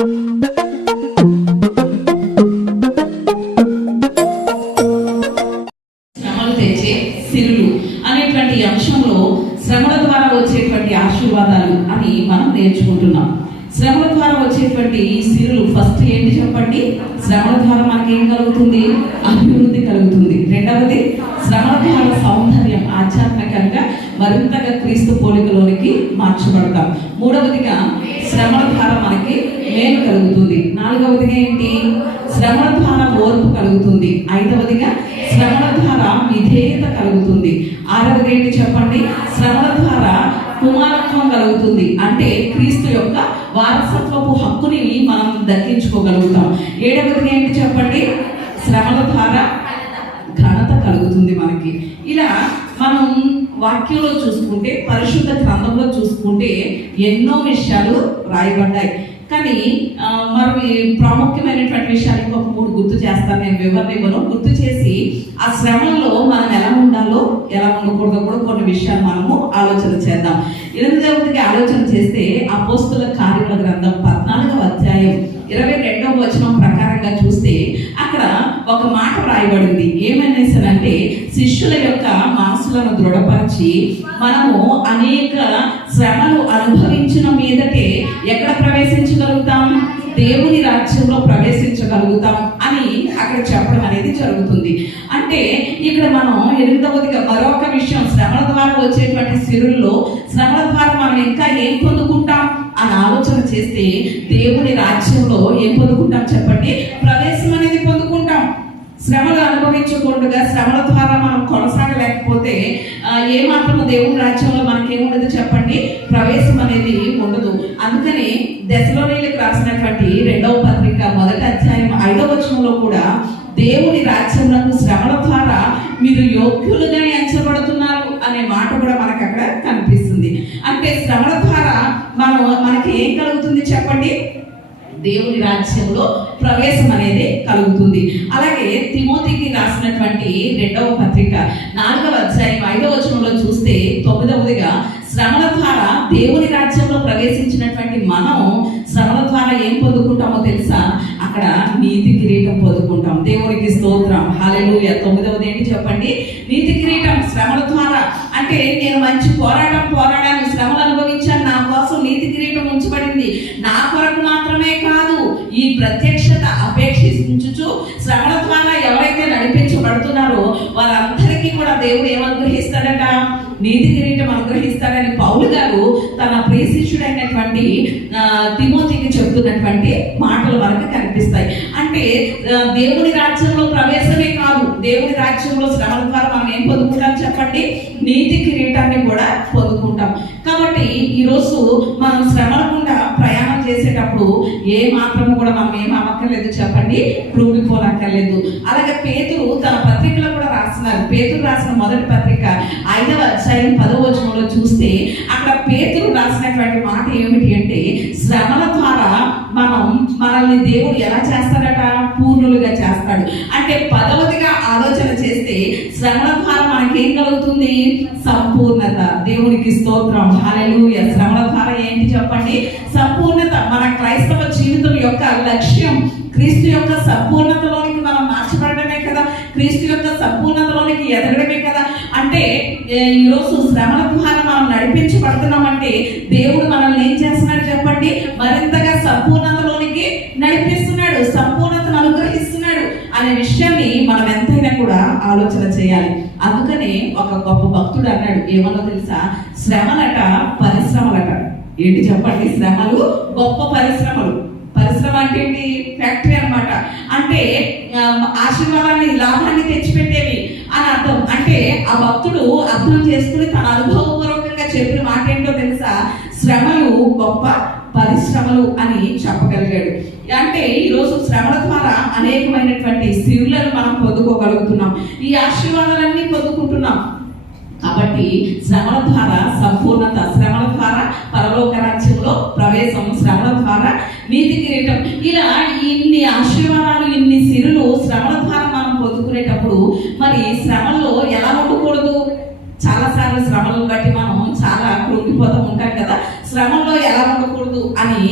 శ్రమలు తెచ్చే సిరులు అనేటువంటి అంశంలో శ్రమల ద్వారా వచ్చేటువంటి ఆశీర్వాదాలు అని మనం నేర్చుకుంటున్నాం. శ్రమల ద్వారా వచ్చేటువంటి సిరులు ఫస్ట్ ఏంటి చెప్పండి? శ్రమల ద్వారా మనకి ఏం కలుగుతుంది? అభివృద్ధి కలుగుతుంది. రెండవది, శ్రమల ద్వారా సౌందర్యం, ఆధ్యాత్మికంగా మరింతగా క్రీస్తు పోలికలోనికి మార్చబడతాం. మూడవదిగా శ్రమల ద్వారా మనకి మేలు కలుగుతుంది. నాలుగవదిగా ఏంటి? శ్రమల ద్వారా ఓర్పు కలుగుతుంది. ఐదవదిగా శ్రమల ద్వారా విధేయత కలుగుతుంది. ఆరవది ఏంటి చెప్పండి? శ్రమల ద్వారా కుమారత్వం కలుగుతుంది. అంటే క్రీస్తు యొక్క వారసత్వపు హక్కుని మనం దక్కించుకోగలుగుతాం. ఏడవదిగా ఏంటి చెప్పండి? శ్రమల ద్వారా ఘనత కలుగుతుంది మనకి. ఇలా మనం వాక్యంలో చూసుకుంటే, పరిశుద్ధ గ్రంథంలో చూసుకుంటే ఎన్నో విషయాలు రాయబడ్డాయి. కానీ మరి ప్రాముఖ్యమైనటువంటి విషయాలు ఇంకొక 3 గుర్తు చేస్తాను. నేను వివరణ ఇవ్వను. గుర్తు చేసి ఆ శ్రమంలో మనం ఎలా ఉండాలో ఎలా ఉండకూడదో కూడా కొన్ని విషయాలు మనము ఆలోచన చేద్దాం. 8వదిగా ఆలోచన చేస్తే అపోస్తుల కార్యముల గ్రంథం 14వ అధ్యాయం 22వ వచనం ప్రకారంగా చూస్తే అక్కడ ఒక మాట రాయబడింది. ఏమనేసనంటే, శిష్యుల యొక్క మనసులను దృఢపరిచి మనము అనేక శ్రమలు అనుభవించిన మీదటే ఎక్కడ ప్రవేశించగలుగుతాం? దేవుని రాజ్యంలో ప్రవేశించగలుగుతాం అని అక్కడ చెప్పడం అనేది జరుగుతుంది. అంటే ఇక్కడ మనం 8వదిగా మరొక విషయం, శ్రమల ద్వారా వచ్చేటువంటి సిరుల్లో శ్రమల ద్వారా మనం ఇంకా ఏం పొందుకుంటాం అని ఆలోచన చేస్తే, దేవుని రాజ్యంలో ఏం పొందుకుంటాం చెప్పండి? ప్రవేశం అనేది పొందుకుంటాం. శ్రమలు అనుభవించకుండా శ్రమల ద్వారా మనం కొనసాగలేకపోతే ఏమాత్రము దేవుని రాజ్యంలో మనకేముండదు చెప్పండి? ప్రవేశం అనేది ఉండదు. అందుకని దెసలోనీయులకు రాసినటువంటి 2వ పత్రిక 1వ అధ్యాయం 5వ వచనంలో కూడా దేవుని రాజ్యంలో శ్రమల ద్వారా మీరు యోగ్యులుగా ఎంచబడుతున్నారు అనే మాట కూడా మనకు అక్కడ కనిపిస్తుంది. అంటే శ్రమల ద్వారా మనకి ఏం కలుగుతుంది చెప్పండి? దేవుని రాజ్యంలో ప్రవేశం అనేది కలుగుతుంది. అలాగే తిమోతికి రాసినటువంటి 2వ పత్రిక 4వ అధ్యాయం 5వ వచనంలో చూస్తే 9వదిగా శ్రమల ద్వారా దేవుని రాజ్యంలో ప్రవేశించినటువంటి మనం శ్రమల ద్వారా ఏం పొందుకుంటామో తెలుసా? అక్కడ నీతి కిరీటం పొందుకుంటాం. దేవునికి స్తోత్రం, హల్లెలూయా. 9వది ఏంటి చెప్పండి? నీతి కిరీటం. శ్రమల ద్వారా అంటే నేను మంచి పోరాడాను, శ్రమలు అనుభవించాను, నా కోసం నీతి కిరీటం ఉంచబడింది. నా కొరకు మాత్రమే కాదు, ఈ ప్రత్యక్షత అపేక్షించుచు శ్రమల ద్వారా ఎవరైతే నడిపించబడుతున్నారో వారందరికీ కూడా దేవుడు ఏమనుగ్రహిస్తాడట? నీతి కిరీటం అనుగ్రహిస్తాడని పౌలు గారు తన ప్రియ శిష్యుడైనటువంటి తిమోతికి చెబుతున్నటువంటి మాటలు మనకు కనిపిస్తాయి. అంటే దేవుని రాజ్యంలో ప్రవేశమే కాదు, దేవుని రాజ్యంలో శ్రమల ద్వారా మనం ఏం పొందుకుంటాం చెప్పండి? నీతి కిరీటాన్ని కూడా పొందుకుంటాం. కాబట్టి ఈరోజు మనం శ్రమల గుండా ప్రయాణం చేసేటప్పుడు ఏ మాత్రము కూడా మనం ఏం అవ్వక్కర్లేదు చెప్పండి? కృంగిపోనక్కర్లేదు. అలాగే పేతురు తన పత్రికలో కూడా రాస్తున్నారు. పేతురు రాసిన మొదటి పత్రిక 5వ అధ్యాయం 10వ వచనంలో చూస్తే అక్కడ పేతురు రాసినటువంటి మాట ఏమిటి అంటే, శ్రమల ద్వారా మనల్ని దేవుడు ఎలా చేస్తాడట? పూర్ణులుగా చేస్తాడు. అంటే 10వదిగా ఆలోచన చేస్తే శ్రమల ద్వారా మనకేం కలుగుతుంది? సంపూర్ణత. దేవునికి స్తోత్రం, హల్లెలూయా. శ్రమల ద్వారా ఏంటి చెప్పండి? సంపూర్ణత. మన క్రైస్తవ జీవితం యొక్క లక్ష్యం క్రీస్తు యొక్క సంపూర్ణతలోనికి మనం మార్చబడమే కదా, క్రీస్తు యొక్క సంపూర్ణతలోనికి ఎదగడమే కదా. అంటే ఈరోజు శ్రమల ద్వారా మనం నడిపించబడుతున్నామంటే దేవుడు మనల్ని ఏం చేస్తున్నాడు చెప్పండి? మరింతగా సంపూర్ణతలోనికి నడిపిస్తున్నాడు, సంపూర్ణతను అనుగ్రహిస్తున్నాడు అనే విషయాన్ని మనం ఎంతైనా కూడా ఆలోచన చేయాలి. అందుకనే ఒక గొప్ప భక్తుడు అన్నాడు, ఏమన్నా తెలుసా? శ్రమలట పరిశ్రమలట. ఏంటి చెప్పండి? శ్రమలు గొప్ప పరిశ్రమలు. పరిశ్రమ అంటే ఏంటి? ఫ్యాక్టరీ అన్నమాట. అంటే ఆశీర్వాదాన్ని, లాభాన్ని తెచ్చిపెట్టేవి అని అర్థం. అంటే ఆ భక్తుడు అర్థం చేసుకుని తన అనుభవపూర్వకంగా చెప్పిన మాట ఏంటో తెలుసా? శ్రమలు గొప్ప పరిశ్రమలు అని చెప్పగలిగాడు. అంటే ఈరోజు శ్రమల ద్వారా అనేకమైనటువంటి సిరులను మనం పొందుకోగలుగుతున్నాం, ఈ ఆశీర్వాదాలన్నీ పొందుకుంటున్నాం. కాబట్టి శ్రమల ద్వారా సంపూర్ణత, శ్రమల ద్వారా పరలోక రాజ్యంలో ప్రవేశం, శ్రమల ద్వారా నీతి కిరీటం. ఇలా ఇన్ని ఆశీర్వాదాలు, ఇన్ని సిరులు శ్రమల ద్వారా మనం పొందుకునేటప్పుడు మరి శ్రమల్లో ఎలా ఉండకూడదు? చాలాసార్లు శ్రమలను బట్టి మనం చాలా కృంగిపోతూ ఉంటాం కదా. శ్రమంలో ఎలా ఉండకూడదు అని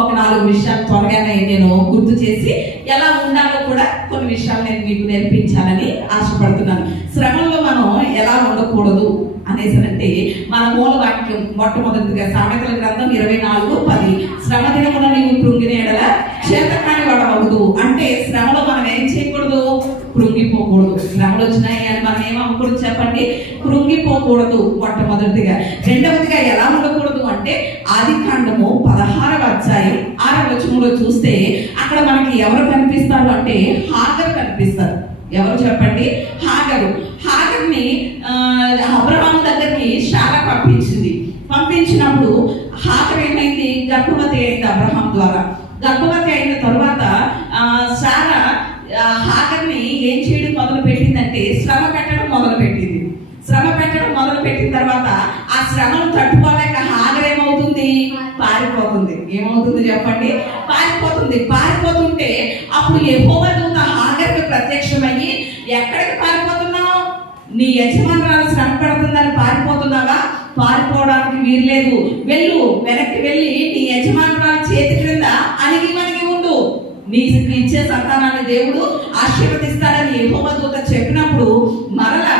ఒక 4 విషయాలు త్వరగానే నేను గుర్తు చేసి ఎలా ఉండాలో కూడా కొన్ని విషయాలు నేను మీకు నేర్పించాలని ఆశపడుతున్నాను. శ్రమల్లో మనం ఎలా ఉండకూడదు అనేసనంటే మన మూల వాక్యం మొట్టమొదటిగా సామెతల గ్రంథం 24:10 శ్రమ దినమున నీవు కృంగిన ఎడల చేతకాని వాడవద్దు. అంటే శ్రమలో మనం ఏం చేయకూడదు, కృంగిపోకూడదు. శ్రమలు వచ్చినాయి అని మనం ఏమనుకూడదు చెప్పండి, కృంగిపోకూడదు మొట్టమొదటిగా. రెండవదిగా ఎలా ఉండకూడదు అంటే ఆదికాండము 16వ అధ్యాయం 6వ వచనంలో చూస్తే అక్కడ మనకి ఎవరు కనిపిస్తారు అంటే హాగరు కనిపిస్తారు. ఎవరు చెప్పండి, హాగర్ని అబ్రహాము దగ్గరికి శారా పంపించినప్పుడు హాగర్ ఏమైంది, గర్భవతి అయింది అబ్రహాం ద్వారా. గర్భవతి అయిన తర్వాత శారా హాగర్ని ఏం చేయడం మొదలు పెట్టిందంటే శ్రమ పెట్టడం మొదలు పెట్టిన తర్వాత ఆ శ్రమను తట్టుకోలేక హాగర్ ఏమవుతుంది, పారిపోతుంది. ఏమవుతుంది చెప్పండి, పారిపోతుంటే అప్పుడు యెహోవా దూత హాగర్కి ప్రత్యక్షమయ్యి, ఎక్కడికి పారిపోతున్నావు, నీ యజమానురాలు శ్రమ పడుతుందని పారిపోతున్నావా, పారిపోవడానికి వీల్లేదు, వెనక్కి వెళ్ళి నీ యజమానురాలు చేతి క్రింద అణిగి ఉండు, నీకు ఇచ్చే సంతానాన్ని దేవుడు ఆశీర్వదిస్తాడని యెహోవా దూత చెప్పినప్పుడు మరలా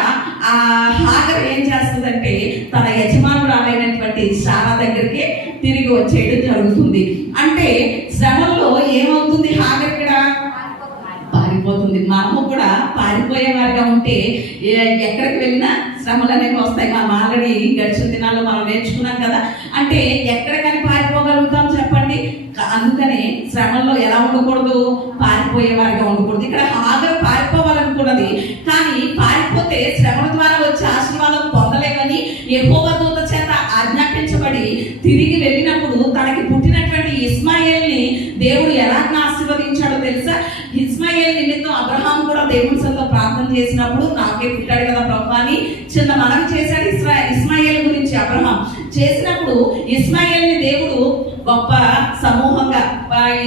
ఆ హాగర్ ఏం చేస్తుందంటే తన యజమానురాలైనటువంటి శారా దగ్గరికి తిరిగి వచ్చేయడం జరుగుతుంది. అంటే శ్రమంలో ఏమవుతుంది, హాగర్ ఇక్కడ పారిపోతుంది. మనము కూడా పారిపోయే వారిగా ఉంటే ఎక్కడికి వెళ్ళినా శ్రమలు అనేవి వస్తాయి. మనం ఆల్రెడీ గడిచిన దినాల్లో మనం నేర్చుకున్నాం కదా. అంటే ఎక్కడికని పారిపోగలుగుతాం చెప్పండి. అందుకనే శ్రమంలో ఎలా ఉండకూడదు, పారిపోయే వారిగా ఉండకూడదు. ఇక్కడ హాగర్ పారిపోవాలనుకున్నది, కానీ పారిపోతే శ్రమల ద్వారా వచ్చే ఆశీర్వాదం పొందలేమని యెహోవా దూత చేత ఆజ్ఞాపించబడి తిరిగి వెళ్ళినప్పుడు తనకి పుట్టినటువంటి ఇస్మాయేల్ని దేవుడు ఎలా ఆశీర్వదించాడో తెలుసా. ఇస్మాయేల్ నిమిత్తం అబ్రహాం కూడా దేవుని సన్నిధిలో ప్రార్థన చేసినప్పుడు నాకే పుట్టాడు కదా ప్రభు అని చిన్న మనవి చేశాడు. ఇస్మాయేల్ గురించి అబ్రహాం చేసినప్పుడు ఇస్మాయేల్ని దేవుడు గొప్ప సమూహంగా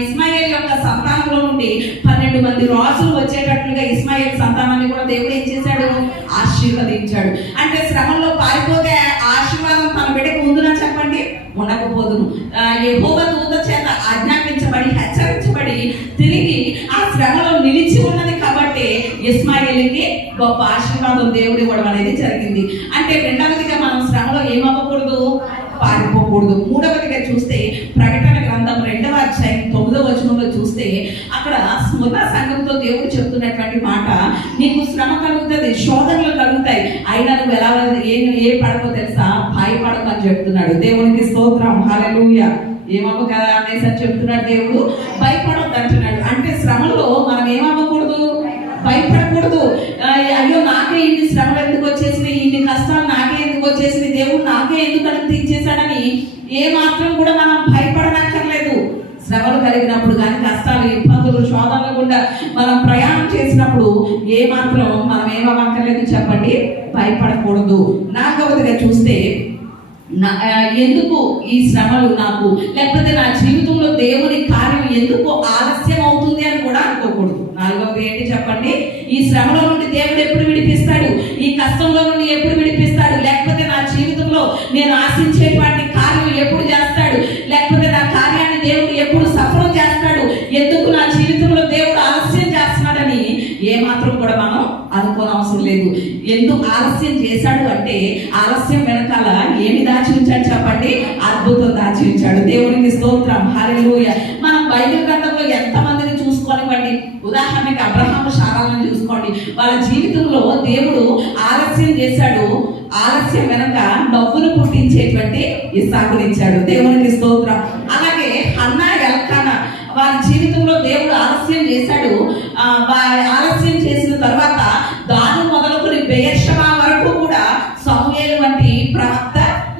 ఇస్మాయేల్ యొక్క సంతానంలో నుండి 12 మంది రాజులు వచ్చేటట్లుగా ఇస్మాయేల్ సంతానాన్ని కూడా దేవుడు ఏం చేశాడు, ఆశీర్వదించాడు. అంటే శ్రమంలో పారిపోతే ఆశీర్వాదం తన బిడ్డకు ఉందినా చెప్పండి, ఉండకపోదును. యెహోవా దూత చేత ఆజ్ఞాపించబడి హెచ్చరించబడి తిరిగి ఆ శ్రమలో నిలిచి ఉన్నది కాబట్టి ఇస్మాయేల్కి గొప్ప ఆశీర్వాదం దేవుడు ఇవ్వడం అనేది జరిగింది. అంటే రెండవదిగా మనం శ్రమలో ఏమవ్వకూడదు, పారిపోకూడదు. మూడవదిగా చూస్తే ప్రకటన గ్రంథం 2వ అధ్యాయం 9వ వచనంలో చూస్తే అక్కడ స్మృత సంఘంతో దేవుడు చెప్తున్నటువంటి మాట, నీకు శ్రమ కలుగుతుంది, శోధనలు కలుగుతాయి, అయినా నువ్వు ఎలా ఏ పడకో తెలుసా, భయపడకు అని చెప్తున్నాడు. దేవునికి స్తోత్రం, హల్లెలూయా. ఏమవ్వ కదా అనేసి అని చెప్తున్నాడు దేవుడు, భయపడొద్దు అంటున్నాడు. అంటే శ్రమలో మనం ఏమవ్వకూడదు, భయపడకూడదు. అయ్యో నాకే ఇన్ని శ్రమలు ఎందుకు వచ్చేసినాయి, ఇన్ని కష్టాలు నాకే ఎందుకు వచ్చేసినాయి, దేవుడు నాకే ఎందుకు అనుమతించేశాడని ఏ మాత్రం కూడా మనం భయపడనక్కర్లేదు. శ్రమలు కలిగినప్పుడు కానీ, కష్టాలు, ఇబ్బందులు, శోధనలు గుండా మనం ప్రయాణం చేసినప్పుడు ఏ మాత్రం మనం ఏమవ్వక్కర్లేదు చెప్పండి, భయపడకూడదు. నాలుగవదిగా చూస్తే ఎందుకు ఈ శ్రమలు నాకు, లేకపోతే నా జీవితంలో దేవుని కార్యం ఎందుకు ఆలస్యం అవుతుంది అని కూడా అనుకోకూడదు. నాలుగవది ఏంటి చెప్పండి, ఈ శ్రమలో నుండి దేవుడు ఎప్పుడు విడిపిస్తాడు, ఈ కష్టంలో నుండి ఎప్పుడు విడిపిస్తాడు, లేకపోతే నా జీవితంలో నేను ఆశించేటువంటి కార్యం ఎప్పుడు చేస్తాడు, లేకపోతే నా కార్యాన్ని దేవుడు ఎప్పుడు సఫలం చేస్తాడు, ఎందుకు నా జీవితంలో దేవుడు ఆలస్యం చేస్తున్నాడని ఏ మాత్రం కూడా మనం అనుకోని అవసరం లేదు. ఎందుకు ఆలస్యం చేశాడు అంటే ఆలస్యం వెనకాల ఏమి దాచి ఉంచాడు చెప్పండి, అద్భుతం దాచి ఉంచాడు. దేవునికి స్తోత్రం, హల్లెలూయా. మనం బైబిల్ గ్రంథంలో ఎంతమందిని చూసుకోనివ్వండి, ఉదాహరణకి అబ్రహాము శారాలను చూసుకోండి, వాళ్ళ జీవితంలో దేవుడు ఆలస్యం చేశాడు, ఆలస్యం వెనక నవ్వును పుట్టించేటువంటి ఇస్సాకునిచ్చాడు. దేవునికి స్తోత్రం. అలాగే హన్నా ఎల్కానా వారి జీవితంలో దేవుడు ఆలస్యం చేశాడు, ఆలస్యం చేసిన తర్వాత దాను మొదలుకొని బెయేర్షెబా వరకు కూడా సమూయేలు వంటి ప్రవక్త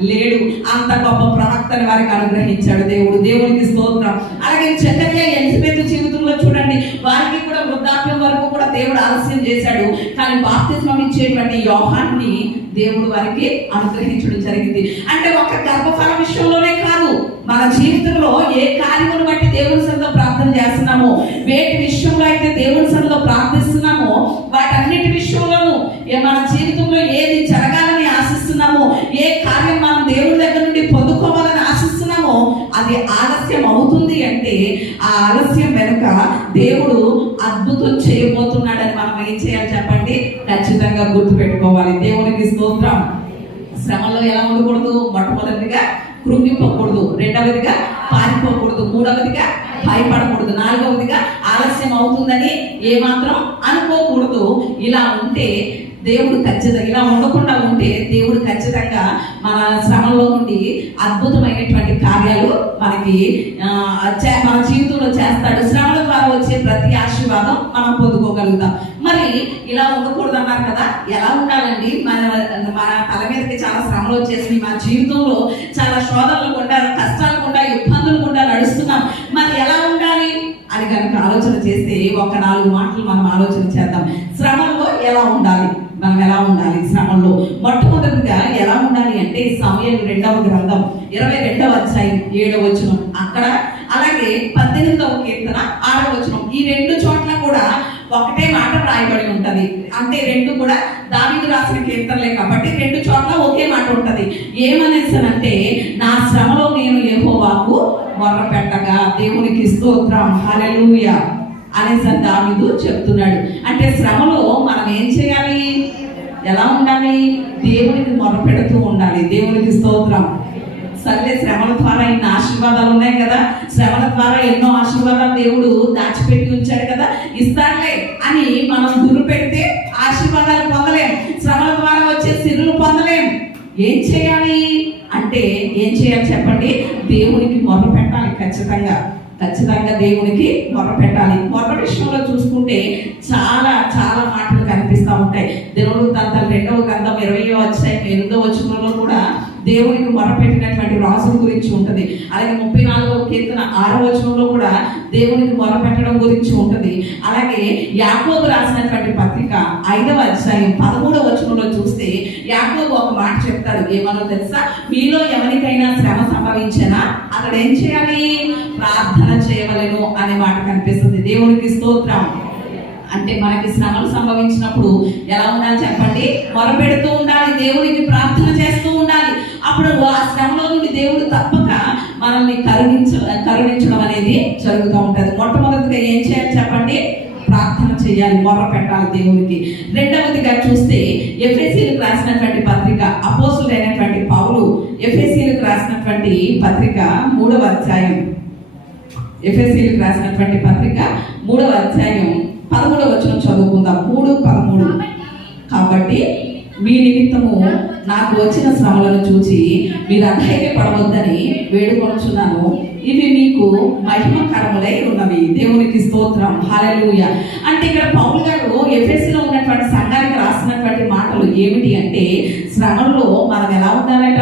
లేడు. అంత గొప్ప ప్రవక్తని వారికి అనుగ్రహించాడు దేవుడు. దేవునికి స్తోత్రం. అలాగే జకర్యా ఎలిజబెత్ జీవితంలో చూడండి, వారికి కూడా వృద్ధాప్యం వరకు కూడా దేవుడు ఆలస్యం చేశాడు, కానీ బాప్తిస్మం ఇచ్చేటువంటి యోహాన్ని దేవుడు వారికి అనుగ్రహించడం జరిగింది. అంటే ఒక గర్భఫల విషయంలోనే కాదు, మన జీవితంలో ఏ కార్యమును బట్టి దేవుని సన్నిధిలో ప్రార్థన చేస్తున్నామో, వేటి విషయంలో అయితే దేవుని సన్నిధిలో ప్రార్థిస్తున్నామో, వాటన్నిటి విషయంలోనూ మన జీవితంలో ఏది జరగాలని ఆశిస్తున్నామో, ఏ కార్యం మనం దేవుని దగ్గర నుండి పొందుకోవాలని ఆశిస్తున్నామో, అది ఆలస్యం అవుతుంది అంటే ఆ ఆలస్యం వెనుక దేవుడు అద్భుతం చేయబోతున్నాడని మనం ఏం చేయాలి చెప్పండి? ఖచ్చితంగా గుర్తు పెట్టుకోవాలి. దేవునికి స్తోత్రం. శ్రమలో ఎలా ఉండకూడదు? మొట్టమొదటిగా కృంగిపోకూడదు, రెండవదిగా పారిపోకూడదు, మూడవదిగా భయపడకూడదు, నాలుగవదిగా ఆలస్యం అవుతుందని ఏమాత్రం అనుకోకూడదు. ఇలా ఉంటే దేవుడు ఖచ్చితంగా, ఇలా ఉండకుండా ఉంటే దేవుడు ఖచ్చితంగా మన శ్రమలో నుండి అద్భుతమైనటువంటి కార్యాలు మనకి మన జీవితంలో చేస్తాడు. శ్రమల ద్వారా వచ్చే ప్రతి ఆశీర్వాదం మనం పొందుకోగలుగుతాం. మరి ఇలా ఉండకూడదు అన్నారు కదా, ఎలా ఉండాలండి? మన తల మీదకి చాలా శ్రమలు వచ్చేసి మన జీవితంలో చాలా శోధనలు గుండా, కష్టాలు గుండా, ఇబ్బందులు గుండా నడుస్తున్నాం. మరి ఎలా ఉండాలి అని కనుక ఆలోచన చేస్తే ఒక 4 మాటలు మనం ఆలోచన చేద్దాం. శ్రమల్లో ఎలా ఉండాలి? మనం ఎలా ఉండాలి శ్రమల్లో? మొట్టమొదటిగా ఎలా ఉండాలి అంటే సమూయేలు 2వ గ్రంథం 22వ అధ్యాయం 7వ వచనం, అక్కడ అలాగే 18వ కీర్తన 6వ వచనం, ఈ 2 చోట్ల కూడా ఒకటే మాట రాయబడి ఉంటది. అంటే 2 కూడా దావీదు రాసిన కీర్తనలే కాబట్టి 2 చోట్ల ఒకే మాట ఉంటది. ఏమనేసనంటే, నా శ్రమలో నేను యెహోవాకు మొర్ర పెట్టగా, దేవునికి స్తోత్రం, హల్లెలూయా అనేసి దావీదు చెప్తున్నాడు. అంటే శ్రమలో మనం ఏం చేయాలి? ఎలా ఉండాలి? దేవునికి మొర్ర పెడుతూ ఉండాలి. దేవునికి స్తోత్రం. సర్లే, శ్రమల ద్వారా ఇన్ని ఆశీర్వాదాలు ఉన్నాయి కదా, శ్రమల ద్వారా ఎన్నో ఆశీర్వాదాలు దేవుడు దాచిపెట్టి ఉంచాడు కదా, ఇస్తాడులే అని మనం గురి పెడితే ఆశీర్వాదాలు పొందలేం, శ్రమల ద్వారా వచ్చే సిరులు పొందలేం. ఏం చేయాలి అంటే, ఏం చేయాలి చెప్పండి? దేవునికి మొర్ర పెట్టాలి. ఖచ్చితంగా దేవునికి మొర్ర పెట్టాలి. మొర్ర విషయంలో చూసుకుంటే చాలా చాలా మాటలు కనిపిస్తూ ఉంటాయి. దినవృత్తాంతాలు 2వ గ్రంథం 20వ అధ్యాయం 8వ వచనంలో కూడా దేవునికి మొరపెట్టినటువంటి రాజుల గురించి ఉంటుంది. అలాగే 34వ కీర్తన 6వ వచనంలో కూడా దేవునికి మొరపెట్టడం గురించి ఉంటుంది. అలాగే యాకోబు రాసినటువంటి పత్రిక 5వ అధ్యాయం 13వ వచనంలో చూస్తే యాకోబు ఒక మాట చెప్తాడు. ఏమనో తెలుసా? మీలో ఎవరికైనా శ్రమ సంభవించినా అక్కడ ఏం చేయాలి? ప్రార్థన చేయవలెను అనే మాట కనిపిస్తుంది. దేవునికి స్తోత్రం. అంటే మనకి శ్రమలు సంభవించినప్పుడు ఎలా ఉండాలి చెప్పండి? మొరపెడుతూ ఉండాలి, దేవునికి ప్రార్థన చేస్తూ ఉండాలి. అప్పుడు ఆ శ్రమలో నుండి దేవుడు తప్పక మనల్ని కరుణించడం అనేది జరుగుతూ ఉంటుంది. మొట్టమొదటిగా ఏం చేయాలి చెప్పండి? ప్రార్థన చేయాలి, మొర్ర పెట్టాలి దేవునికి. రెండవదిగా చూస్తే ఎఫెసీయులకు రాసినటువంటి పత్రిక, అపోస్తలుడైనటువంటి పౌలు ఎఫెసీయులకు రాసినటువంటి పత్రిక 3వ అధ్యాయం, ఎఫెసీయులకు రాసినటువంటి పత్రిక 3వ అధ్యాయం 13వ వచనం చదువుకుందాం. 3:13. కాబట్టి మీ నిమిత్తము నాకు వచ్చిన శ్రమలను చూసి మీరు అధైర్యపడవద్దని వేడుకొనుచున్నాను, ఇవి మీకు మహిమకరములై ఉన్నవి. దేవునికి స్తోత్రం, హల్లెలూయా. అంటే ఇక్కడ పౌలు గారు ఎఫెసీలో ఉన్నటువంటి సంఘానికి రాసినటువంటి మాటలు ఏమిటి అంటే, శ్రమల్లో మనం ఎలా ఉండాలట?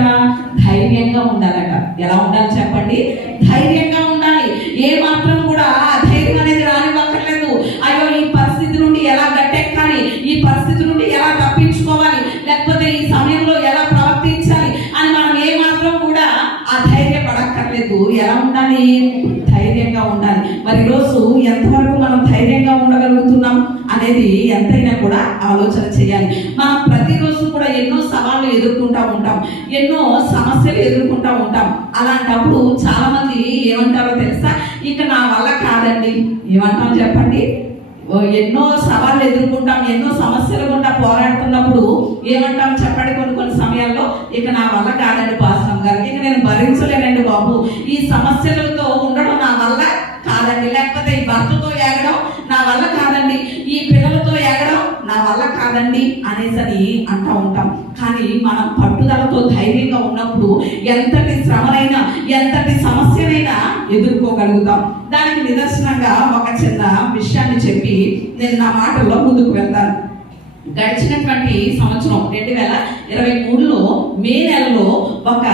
ధైర్యంగా ఉండాలట. ఎలా ఉండాలి చెప్పండి? ధైర్యంగా ఉండాలి. ఏ మాత్రం కూడా ధైర్యం అనేది రానివ్వక్కర్లేదు. అయ్యో, ఈ పరిస్థితి నుండి ఎలా గట్టెక్కాలి, ఈ పరిస్థితి నుండి ఎలా తప్పించుకోవాలి, లేకపోతే ఈ సమయంలో ఎలా ప్రవర్తించాలి అని మనం ఏ మాత్రం కూడా అధైర్యపడక్కర్లేదు. ఎలా ఉండాలి? ధైర్యంగా ఉండాలి. మరి ఈరోజు ఎంతవరకు మనం ధైర్యంగా ఉండగలుగుతున్నాం అనేది ఎంతైనా కూడా ఆలోచన చేయాలి. మనం ప్రతిరోజు కూడా ఎన్నో సవాళ్ళు ఎదుర్కొంటూ ఉంటాం, ఎన్నో సమస్యలు ఎదుర్కొంటూ ఉంటాం. అలాంటప్పుడు చాలా మంది ఏమంటారో తెలుసా? ఇక నా వల్ల కాదండి. ఏమంటాం చెప్పండి? ఎన్నో సవాళ్ళు ఎదుర్కొంటాం, ఎన్నో సమస్యలు గుండా పోరాడుతున్నప్పుడు ఏమంటాం చెప్పండి? కొన్ని సమయాల్లో ఇక నా వల్ల కాదండి పాస్టర్ గారు, ఇక నేను భరించలేనండి బాబు, ఈ సమస్యలతో ఉండడం నా వల్ల కాదండి, లేకపోతే ఈ భర్తతో ఏగడం నా వల్ల కాదండి, ఈ పిల్లలతో ఏగడం నా వల్ల కాదండి అనేసరి అంటూ ఉంటాం. కానీ మనం పట్టుదలతో ధైర్యంగా ఉన్నప్పుడు ఎంతటి శ్రమనైనా, ఎంతటి సమస్యనైనా ఎదుర్కోగలుగుతాం. దానికి నిదర్శనంగా ఒక చిన్న విషయాన్ని చెప్పి నేను నా మాటల్లో ముందుకు వెళ్తాను. గడిచినటువంటి సంవత్సరం 2023లో మే నెలలో ఒక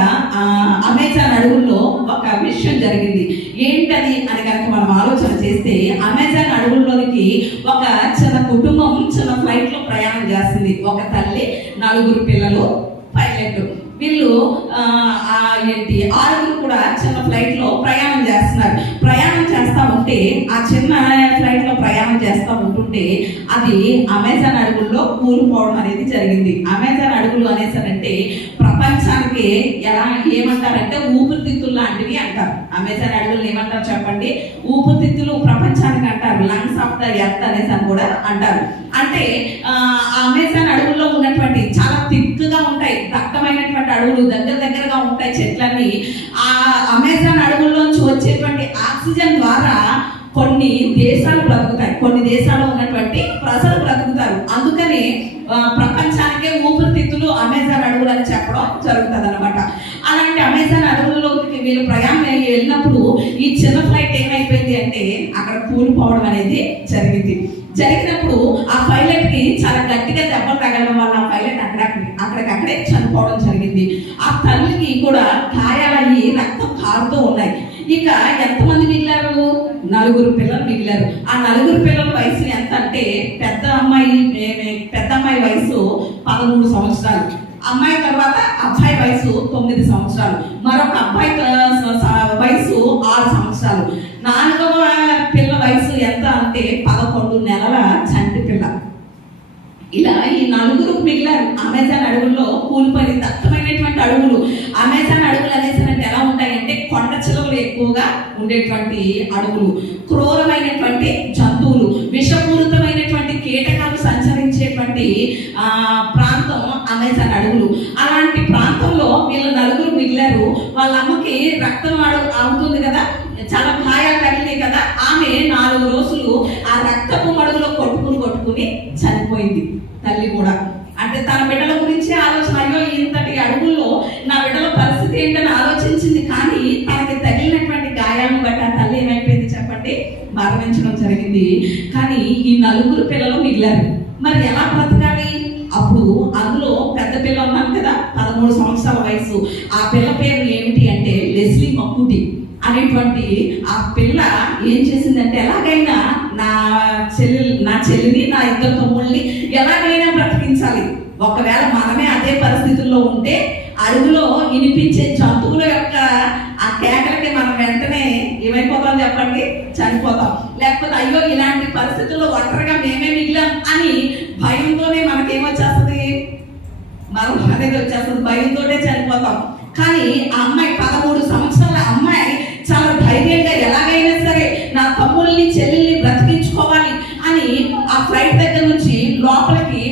అమెజాన్ అడవుల్లో ఒక విషయం జరిగింది. ఏంటది అని కనుక మనం ఆలోచన చేస్తే, అమెజాన్ అడవుల్లోనికి ఒక చిన్న కుటుంబం చిన్న ఫ్లైట్ లో ప్రయాణం చేస్తుంది. ఒక తల్లి, 4 పిల్లలు, పైలట్. వీళ్ళు 6 కూడా చిన్న ఫ్లైట్ లో ప్రయాణం చేస్తున్నారు. ప్రయాణం చేస్తా ఉంటే ఉంటుంటే ఆ చిన్న ఫ్లైట్ లో ప్రయాణం చేస్తూ ఉంటుంటే అది అమెజాన్ అడవుల్లో కూలిపోవడం అనేది జరిగింది. అమెజాన్ అడవులు అనేసారంటే ప్రపంచానికి ఎలా ఏమంటారంటే ఊపిరితిత్తులు లాంటివి అంటారు. అమెజాన్ అడవులు ఏమంటారు చెప్పండి? ఊపిరితిత్తులు ప్రపంచానికి అంటారు. లంగ్స్ ఆఫ్ ద ఎర్త్ అనేసి అని కూడా అంటారు. అంటే అమెజాన్ అడవుల్లో ఉన్నటువంటి చాలా థిక్గా ఉంటాయి, దట్టమైనటువంటి అడవులు, దగ్గరగా ఉంటాయి చెట్లన్నీ. ఆ అమెజాన్ అడవుల్లోంచి వచ్చేటువంటి ఆక్సిజన్ ద్వారా కొన్ని దేశాలు బ్రతుకుతాయి, కొన్ని దేశాల్లో ఉన్నటువంటి ప్రజలు బ్రతుకుతారు. అందుకని ప్రపంచానికే ఊపిరితిత్తులు అమెజాన్ అడవులు అని చెప్పడం జరుగుతుంది అనమాట. అలాంటి అమెజాన్ అడవుల్లోకి వీళ్ళు ప్రయాణం వెళ్ళినప్పుడు ఈ చిన్న ఫ్లైట్ ఏమైపోయింది అంటే అక్కడ కూలిపోవడం అనేది జరిగినప్పుడు ఆ పైలట్ కి చాలా గట్టిగా దెబ్బలు తగలడం వల్ల ఆ పైలట్ అక్కడికక్కడే చనిపోవడం జరిగింది. ఆ తల్లికి కూడా గాయాలయ్యి రక్తం కారుతూ ఉన్నాయి. ఇక ఎంతమంది మిగిలారు? 4 పిల్లలు మిగిలారు. ఆ 4 పిల్లల వయసు ఎంత అంటే పెద్ద అమ్మాయి వయసు 13 సంవత్సరాలు, అమ్మాయి తర్వాత అబ్బాయి వయసు 9 సంవత్సరాలు, మరొక అబ్బాయి వయసు 6 సంవత్సరాలు, 4వ పిల్ల వయసు ఎంత అంటే 11 నెలల చంటి పిల్ల. ఇలా ఈ 4 మిగిలారు. అమెజాన్ అడవుల్లో కూలిపోయి దట్టమైనటువంటి అడవులు. అమెజాన్ అడవులు అనేసరికి ఎలా ఉంటాయంటే కొండ చిలువలు ఎక్కువగా ఉండేటువంటి అడవులు, క్రూరమైనటువంటి జంతువులు, విషపూరితమైనటువంటి కీటకాలు సంచరించేటువంటి ప్రాంతం అమెజాన్ అడవులు. అలాంటి ప్రాంతంలో వీళ్ళు 4 మిగిలారు. వాళ్ళ అమ్మకి రక్తం అవుతుంది కదా, చాలా గాయాలు తగిలినాయి కదా. ఆమె 4 రోజులు ఆ రక్తపు మడుగులో కొట్టుకుని చనిపోయింది తల్లి కూడా. అంటే తన బిడ్డల గురించి ఆలోచన, అయ్యో ఇంతటి అడుగుల్లో నా బిడ్డల పరిస్థితి ఏంటని ఆలోచించింది. కానీ తనకి తగిలినటువంటి గాయాలను బట్టి ఆ తల్లి ఏమైపోయింది చెప్పండి? మరణించడం జరిగింది. కానీ ఈ 4 పిల్లలు మిగిలారు. మరి ఎలా బ్రతకాలి? అప్పుడు అందులో పెద్ద పిల్ల ఉన్నాను కదా, 13 సంవత్సరాల వయసు. ఆ పిల్ల పేరు ఏమిటి అంటే లెస్లీ మక్కుటి అనేటువంటి ఆ పిల్ల ఏం చేసిందంటే ఎలాగైనా నా చెల్లిని నా 2 తమ్ముళ్ళని ఎలాగైనా బ్రతికించాలి. ఒకవేళ మనమే అదే పరిస్థితుల్లో ఉంటే అడవిలో వినిపించే జంతువుల యొక్క ఆ కేకలకి మనం వెంటనే ఏమైపోతాం చెప్పండి? చనిపోతాం. లేకపోతే అయ్యో ఇలాంటి పరిస్థితుల్లో ఒంటరిగా మేమే మిగిలాం అని భయంతోనే మనకేమొచ్చేస్తుంది? మనం అనేది వచ్చేస్తుంది, భయంతోనే చనిపోతాం. కానీ ఆ అమ్మాయి 13 సంవత్సరాల అమ్మాయి చాలా ధైర్యంగా ఎలాగైనా సరే నా తమ్ముల్ని చెల్లెల్ని బ్రతికించుకోవాలి అని ఆ ఫ్లైట్ దగ్గర నుంచి లోపలికి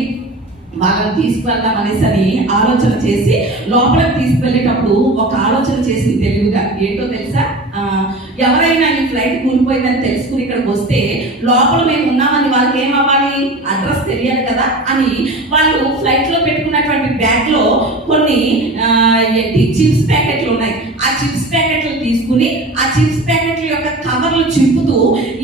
వాళ్ళని తీసుకువెళ్దాం అనేసి ఆలోచన చేసి లోపలికి తీసుకువెళ్ళేటప్పుడు ఒక ఆలోచన చేసింది తెలివిగా. ఏంటో తెలుసా? ఎవరైనా ఈ ఫ్లైట్ కూలిపోయిందని తెలుసుకుని ఇక్కడికి వస్తే లోపల మేము ఉన్నామని వాళ్ళకి ఏమవ్వాలి? అడ్రస్ తెలియాలి కదా అని వాళ్ళు ఫ్లైట్ లో పెట్టుకున్నటువంటి బ్యాగ్ లో కొన్ని చిప్స్ ప్యాకెట్లు ఉన్నాయి. ఆ చిప్స్ ప్యాకెట్లు తీసుకుని ఆ చిప్స్ ప్యాకెట్ల యొక్క కవర్లు చింపుతూ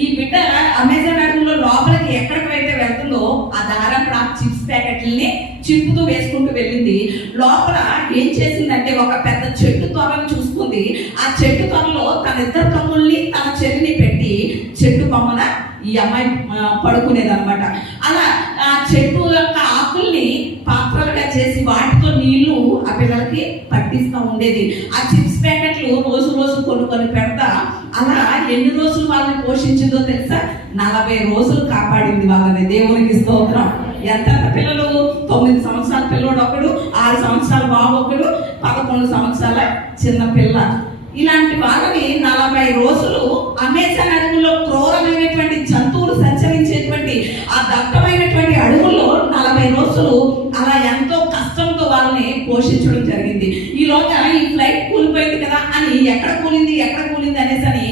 ఈ బిడ్డ అమెజాన్ అడవుల్లో లోపలికి ఎక్కడికైతే వెళ్తుందో ఆ దారం ఆ చిప్స్ ప్యాకెట్లని చింపుతూ వేసుకుంటూ వెళ్ళింది. లోపల ఏం చేసిందంటే ఒక పెద్ద చెట్టు త్వరను చూసుకుంది. ఆ చెట్టు త్వరలో తన 2 తమ్ముల్ని తన చెల్లిని పెట్టి చెట్టు కొమ్మన ఈ అమ్మాయి పడుకునేది అనమాట. అలా ఆ చెట్టు యొక్క ఆకుల్ని పాత్రలుగా చేసి వాటితో నీళ్లు ఆ పిల్లలకి పట్టిస్తూ ఉండేది. ఆ చిప్స్ ప్యాకెట్లు రోజు కొన్ని పెడతా అలా ఎన్ని రోజులు వాళ్ళని పోషించిందో తెలుసా? 40 రోజులు కాపాడింది వాళ్ళని. దేవునికి స్తోత్రం. ఎంత పిల్లలు? 9 సంవత్సరాల పిల్లడు ఒకడు, 6 సంవత్సరాల బాబు ఒకడు, 11 సంవత్సరాల చిన్న పిల్ల. ఇలాంటి వాళ్ళని 40 రోజులు అమెజాన్ అడవుల్లో క్రూరమైనటువంటి జంతువులు సంచరించేటువంటి ఆ దట్టమైనటువంటి అడవుల్లో 40 రోజులు అలా ఎంతో కష్టంతో వాళ్ళని పోషించడం జరిగింది. ఈలోగా ఈ ఫ్లైట్ కూలిపోయింది కదా అని ఎక్కడ కూలింది అనేసి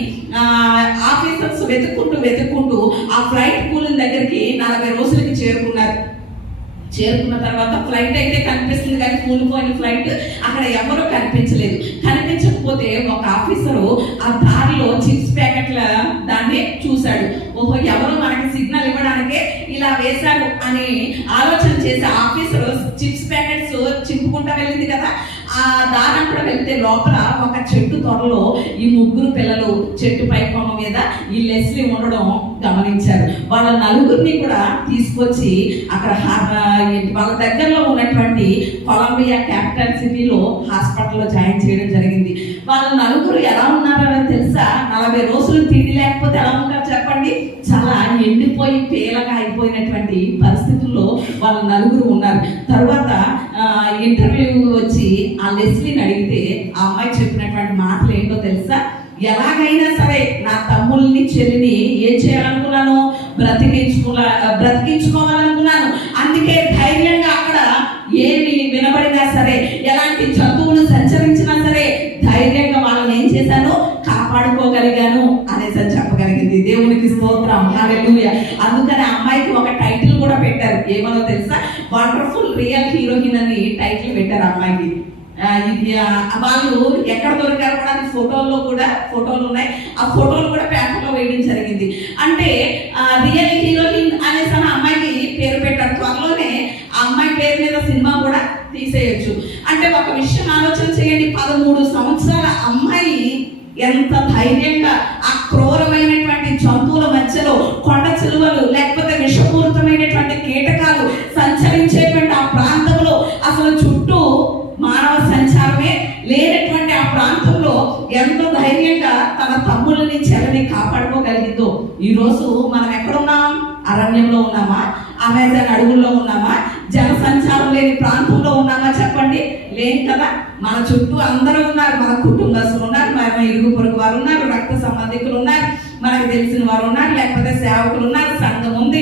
ఆఫీసర్స్ వెతుక్కుంటూ ఆ ఫ్లైట్ కూలిన దగ్గరికి 40 రోజులకి చేరుకున్న తర్వాత ఫ్లైట్ అయితే కనిపిస్తుంది కానీ కూలిపోయిన ఫ్లైట్ అక్కడ ఎవరూ కనిపించకపోతే ఒక ఆఫీసరు ఆ దారిలో చిప్స్ ప్యాకెట్ల దాన్ని చూశాడు. ఓహో, ఎవరు మనకి సిగ్నల్ ఇవ్వడానికే ఇలా వేశారు అని ఆలోచన చేసి ఆఫీసరు చిప్స్ ప్యాకెట్స్ చింపుకుంటా వెళ్ళింది కదా, ఆ దారం కూడా వెళ్తే లోపల ఒక చెట్టు త్వరలో ఈ 3 పిల్లలు చెట్టు పై కొమ్మ మీద ఈ లెస్లీ ఉండడం గమనించారు. వాళ్ళ 4 కూడా తీసుకొచ్చి అక్కడ వాళ్ళ దగ్గరలో ఉన్నటువంటి కొలంబియా క్యాపిటల్ సిటీలో హాస్పిటల్లో జాయిన్ చేయడం జరిగింది. వాళ్ళ 4 ఎలా ఉన్నారో తెలుసా? 40 రోజులు తిండి లేకపోతే ఎలా ఉంటారు వాళ్ళ నలుగురు ఉన్నారు. తర్వాత ఇంటర్వ్యూ వచ్చి ఆ లెస్లీని అడిగితే ఆ అమ్మాయి చెప్పినటువంటి మాటలు ఏంటో తెలుసా? ఎలాగైనా సరే నా తమ్ముల్ని చెల్లిని ఏం చేయాలనుకున్నాను? బ్రతికించుకోవాలనుకున్నాను. అందుకే ధైర్యంగా అక్కడ ఏమి వినబడినా సరే, ఎలాంటి జంతువులు సంచరించినా సరే ధైర్యంగా వాళ్ళని ఏం చేశాను? కాపాడుకోగలిగాను అనేసి అని చెప్పగలిగింది. దేవునికి స్తోత్రం, హల్లెలూయా. అందుకని ఆ అమ్మాయికి ఒక టైటిల్ కూడా పెట్టారు. ఏమో తెలుసా? వండర్ఫుల్ రియల్ హీరోయిన్ అని టైటిల్ పెట్టారు ఆ అమ్మాయికి. వాళ్ళు ఎక్కడ దొరికారు కూడా అది ఫోటోలు ఉన్నాయి. ఆ ఫోటోలు కూడా పేపర్లో వేయడం జరిగింది. అంటే రియల్ హీరోయిన్ అనేసి ఆ అమ్మాయికి పేరు పెట్టారు. త్వరలోనే ఆ అమ్మాయి పేరు మీద సినిమా కూడా తీసేయచ్చు. అంటే ఒక విషయం ఆలోచన చేయండి, 13 సంవత్సరాల అమ్మాయి ఎంత ధైర్యంగా ఆ క్రూరమైనటువంటి జంతువుల మధ్యలో, కొండ చిలువలు లేకపోతే విషపూరితమైనటువంటి కీటకాలు సంచరించేటువంటి ఆ ప్రాంతంలో, అసలు చుట్టూ మానవ సంచారమే లేనటువంటి ఆ ప్రాంతంలో ఎంత ధైర్యంగా తన తమ్ముళ్ళని చెల్లని కాపాడుకోగలిగిందో. ఈరోజు మనం ఎక్కడున్నాం? అరణ్యంలో ఉన్నామా? అమెజాన్ అడవుల్లో ఉన్నామా? జన సంచారం లేని ప్రాంతంలో ఉన్నామా? చెప్పండి, లేం కదా. మన చుట్టూ అందరూ ఉన్నారు. మన కుటుంబస్తులు ఉన్నారు, మన ఇరుగు పొరుగు వారు ఉన్నారు, రక్త సంబంధికులు ఉన్నారు, మనకు తెలిసిన వారు ఉన్నారు, లేకపోతే సేవకులు ఉన్నారు, సంఘం ఉంది,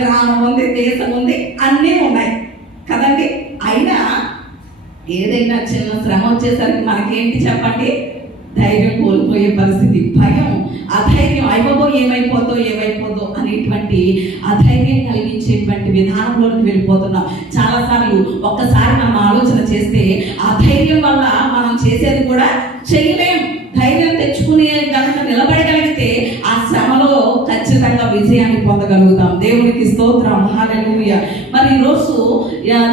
గ్రామం ఉంది, దేశం ఉంది, అన్నీ ఉన్నాయి కదండి. అయినా ఏదైనా చిన్న శ్రమ వచ్చేసరికి మనకేంటి చెప్పండి? ధైర్యం కోల్పోయే పరిస్థితి, భయం, అధైర్యం, అయిపోదో ఏమైపోదో అనేటువంటి అధైర్యం కలిగించేటువంటి విధానంలోకి వెళ్ళిపోతున్నాం. చాలాసార్లు ఒక్కసారి మనం ఆలోచన చేస్తే ఆ ధైర్యం వల్ల మనం చేసేది కూడా చేయలేం. ధైర్యం తెచ్చుకునే కనుక నిలబడగలిగితే ఆ శ్రమలో ఖచ్చితంగా విజయాన్ని పొందగలుగుతాం. దేవునికి స్తోత్రం, హల్లెలూయా. మరి ఈరోజు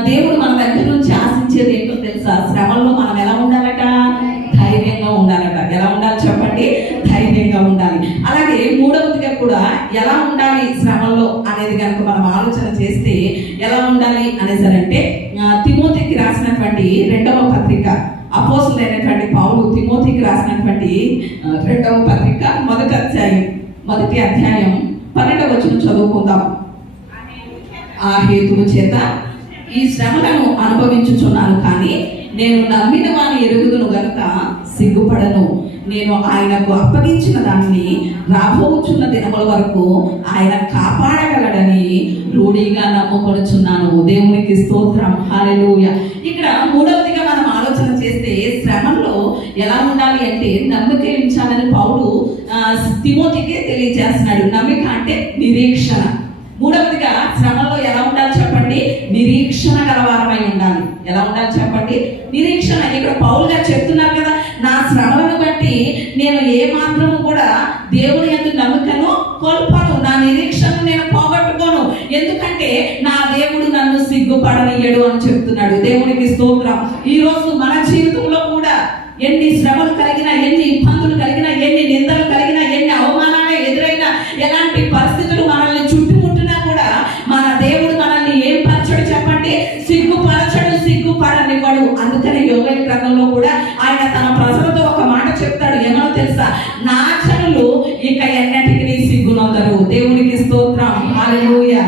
దేవుడు మన దగ్గర నుంచి ఆశించేది ఏంటో తెలుసా? శ్రమల్లో మనం ఎలా ఉండాలట? ధైర్యంగా ఉండాలట. ఎలా ఉండాలి చెప్పండి? ధైర్యంగా ఉండాలి. అలాగే మూడవదిగా కూడా ఎలా ఉండాలి శ్రమల్లో అనేది కనుక మనం ఆలోచన చేస్తే ఎలా ఉండాలి అనేసరంటే, తిమోతికి రాసినటువంటి 2వ పత్రిక, అపోస్తలుడైనటువంటి పౌలు తిమోతికి రాసినటువంటి 2వ పత్రిక 1వ అధ్యాయం 12వ వచనం చదువుకుందాం. ఆ హేతువు చేత ఈ శ్రమలను అనుభవించుచున్నాను, కానీ నేను నమ్మిన వాని ఎరుగుదును గనుక సిగ్గుపడను. నేను ఆయనకు అప్పగించిన దాన్ని రాబోచున్న దినముల వరకు ఆయన కాపాడగలడని రూఢిగా నమ్ముకొనుచున్నాను. దేవునికి స్తోత్రం, హల్లెలూయా. ఇక్కడ మూడవదిగా మనం ఆలోచన చేస్తే శ్రమంలో ఎలా ఉండాలి అంటే నమ్మిక ఉంచాలని పౌలు తిమోతికి తెలియజేస్తున్నాడు. నమ్మిక అంటే నిరీక్షణ. మూడవదిగా శ్రమలో ఎలా ఉండాలి చెప్పండి? నిరీక్షణ గలవారమై ఉండాలి. ఎలా ఉండాలి చెప్పండి? నిరీక్షణ. ఇక్కడ పౌలు గారు చెప్తున్నారు కదా, నా శ్రమలను బట్టి నేను ఏ మాత్రము కూడా దేవుని యందు నమ్మికను కోల్పోను, నా నిరీక్షణను నేను పోగొట్టుకోను, ఎందుకంటే నా దేవుడు నన్ను సిగ్గుపడనియ్యడు అని చెప్తున్నాడు. దేవునికి స్తోత్రం. ఈ రోజు మన జీవితంలో కూడా ఎన్ని శ్రమలు కలిగినా, ఎన్ని ఇబ్బందులు కలిగినా, ఎన్ని నిందలు కలిగినా, ఎన్ని అవమానాలు ఎదురైనా, ఎలాంటి పరిస్థితులు మనల్ని చుట్టుముట్టినా కూడా మన దేవుడు మనల్ని ఏం పరచడు చెప్పండి? సిగ్గుపడనివ్వడు. అందుకని యోవేలు గ్రంథంలో కూడా ఆయన తన ప్రజలతో ఒక మాట చెప్తాడు. ఏమో తెలుసా? నా జనులు ఇక ఎన్నటికి సిగ్గునొందరు. దేవునికి స్తోత్రం, హల్లెలూయా.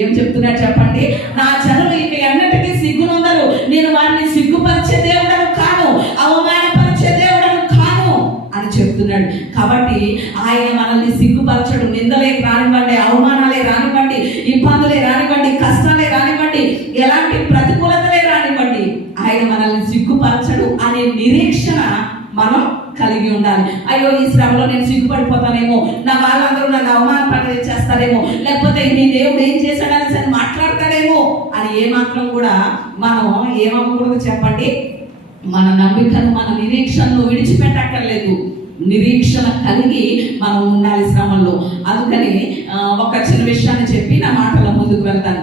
ఏం చెప్తున్నాడు చెప్పండి? నా జనులు ఇక ఎన్నటికి సిగ్గునొందరు. నేను వారిని సిగ్గుపరిచే దేవుడను కాను, అవమానపరిచే దేవుడను కాను అని చెప్తున్నాడు. కాబట్టి ఆయన మనల్ని సిగ్గుపరచడు. నిందలే రానివ్వండి, అవమానాలే రానివ్వండి, ఇబ్బందులే రానివ్వండి, కష్టాలే రానివ్వండి, ఎలాంటి ప్రతికూలతలే రానివ్వండి, ఆయన మనల్ని సిగ్గుపరచడు అనే నిరీక్షణ మనం కలిగి ఉండాలి. అయ్యో ఈ శ్రమలో నేను సిగ్గుపడిపోతానేమో, నా వాళ్ళందరూ నన్ను అవమానపడి చేస్తారేమో, లేకపోతే నీ దేవుడు ఏం చేశాడని సరే మాట్లాడతాడేమో అని ఏమాత్రం కూడా మనం ఏమవ్వకూడదు చెప్పండి. మన నమ్మికను, మన నిరీక్షణను విడిచిపెట్టక్కర్లేదు. నిరీక్షణ కలిగి మనం ఉండాలి శ్రమంలో. అందుకని ఒక చిన్న విషయాన్ని చెప్పి నా మాటలో ముందుకు వెళ్తాను.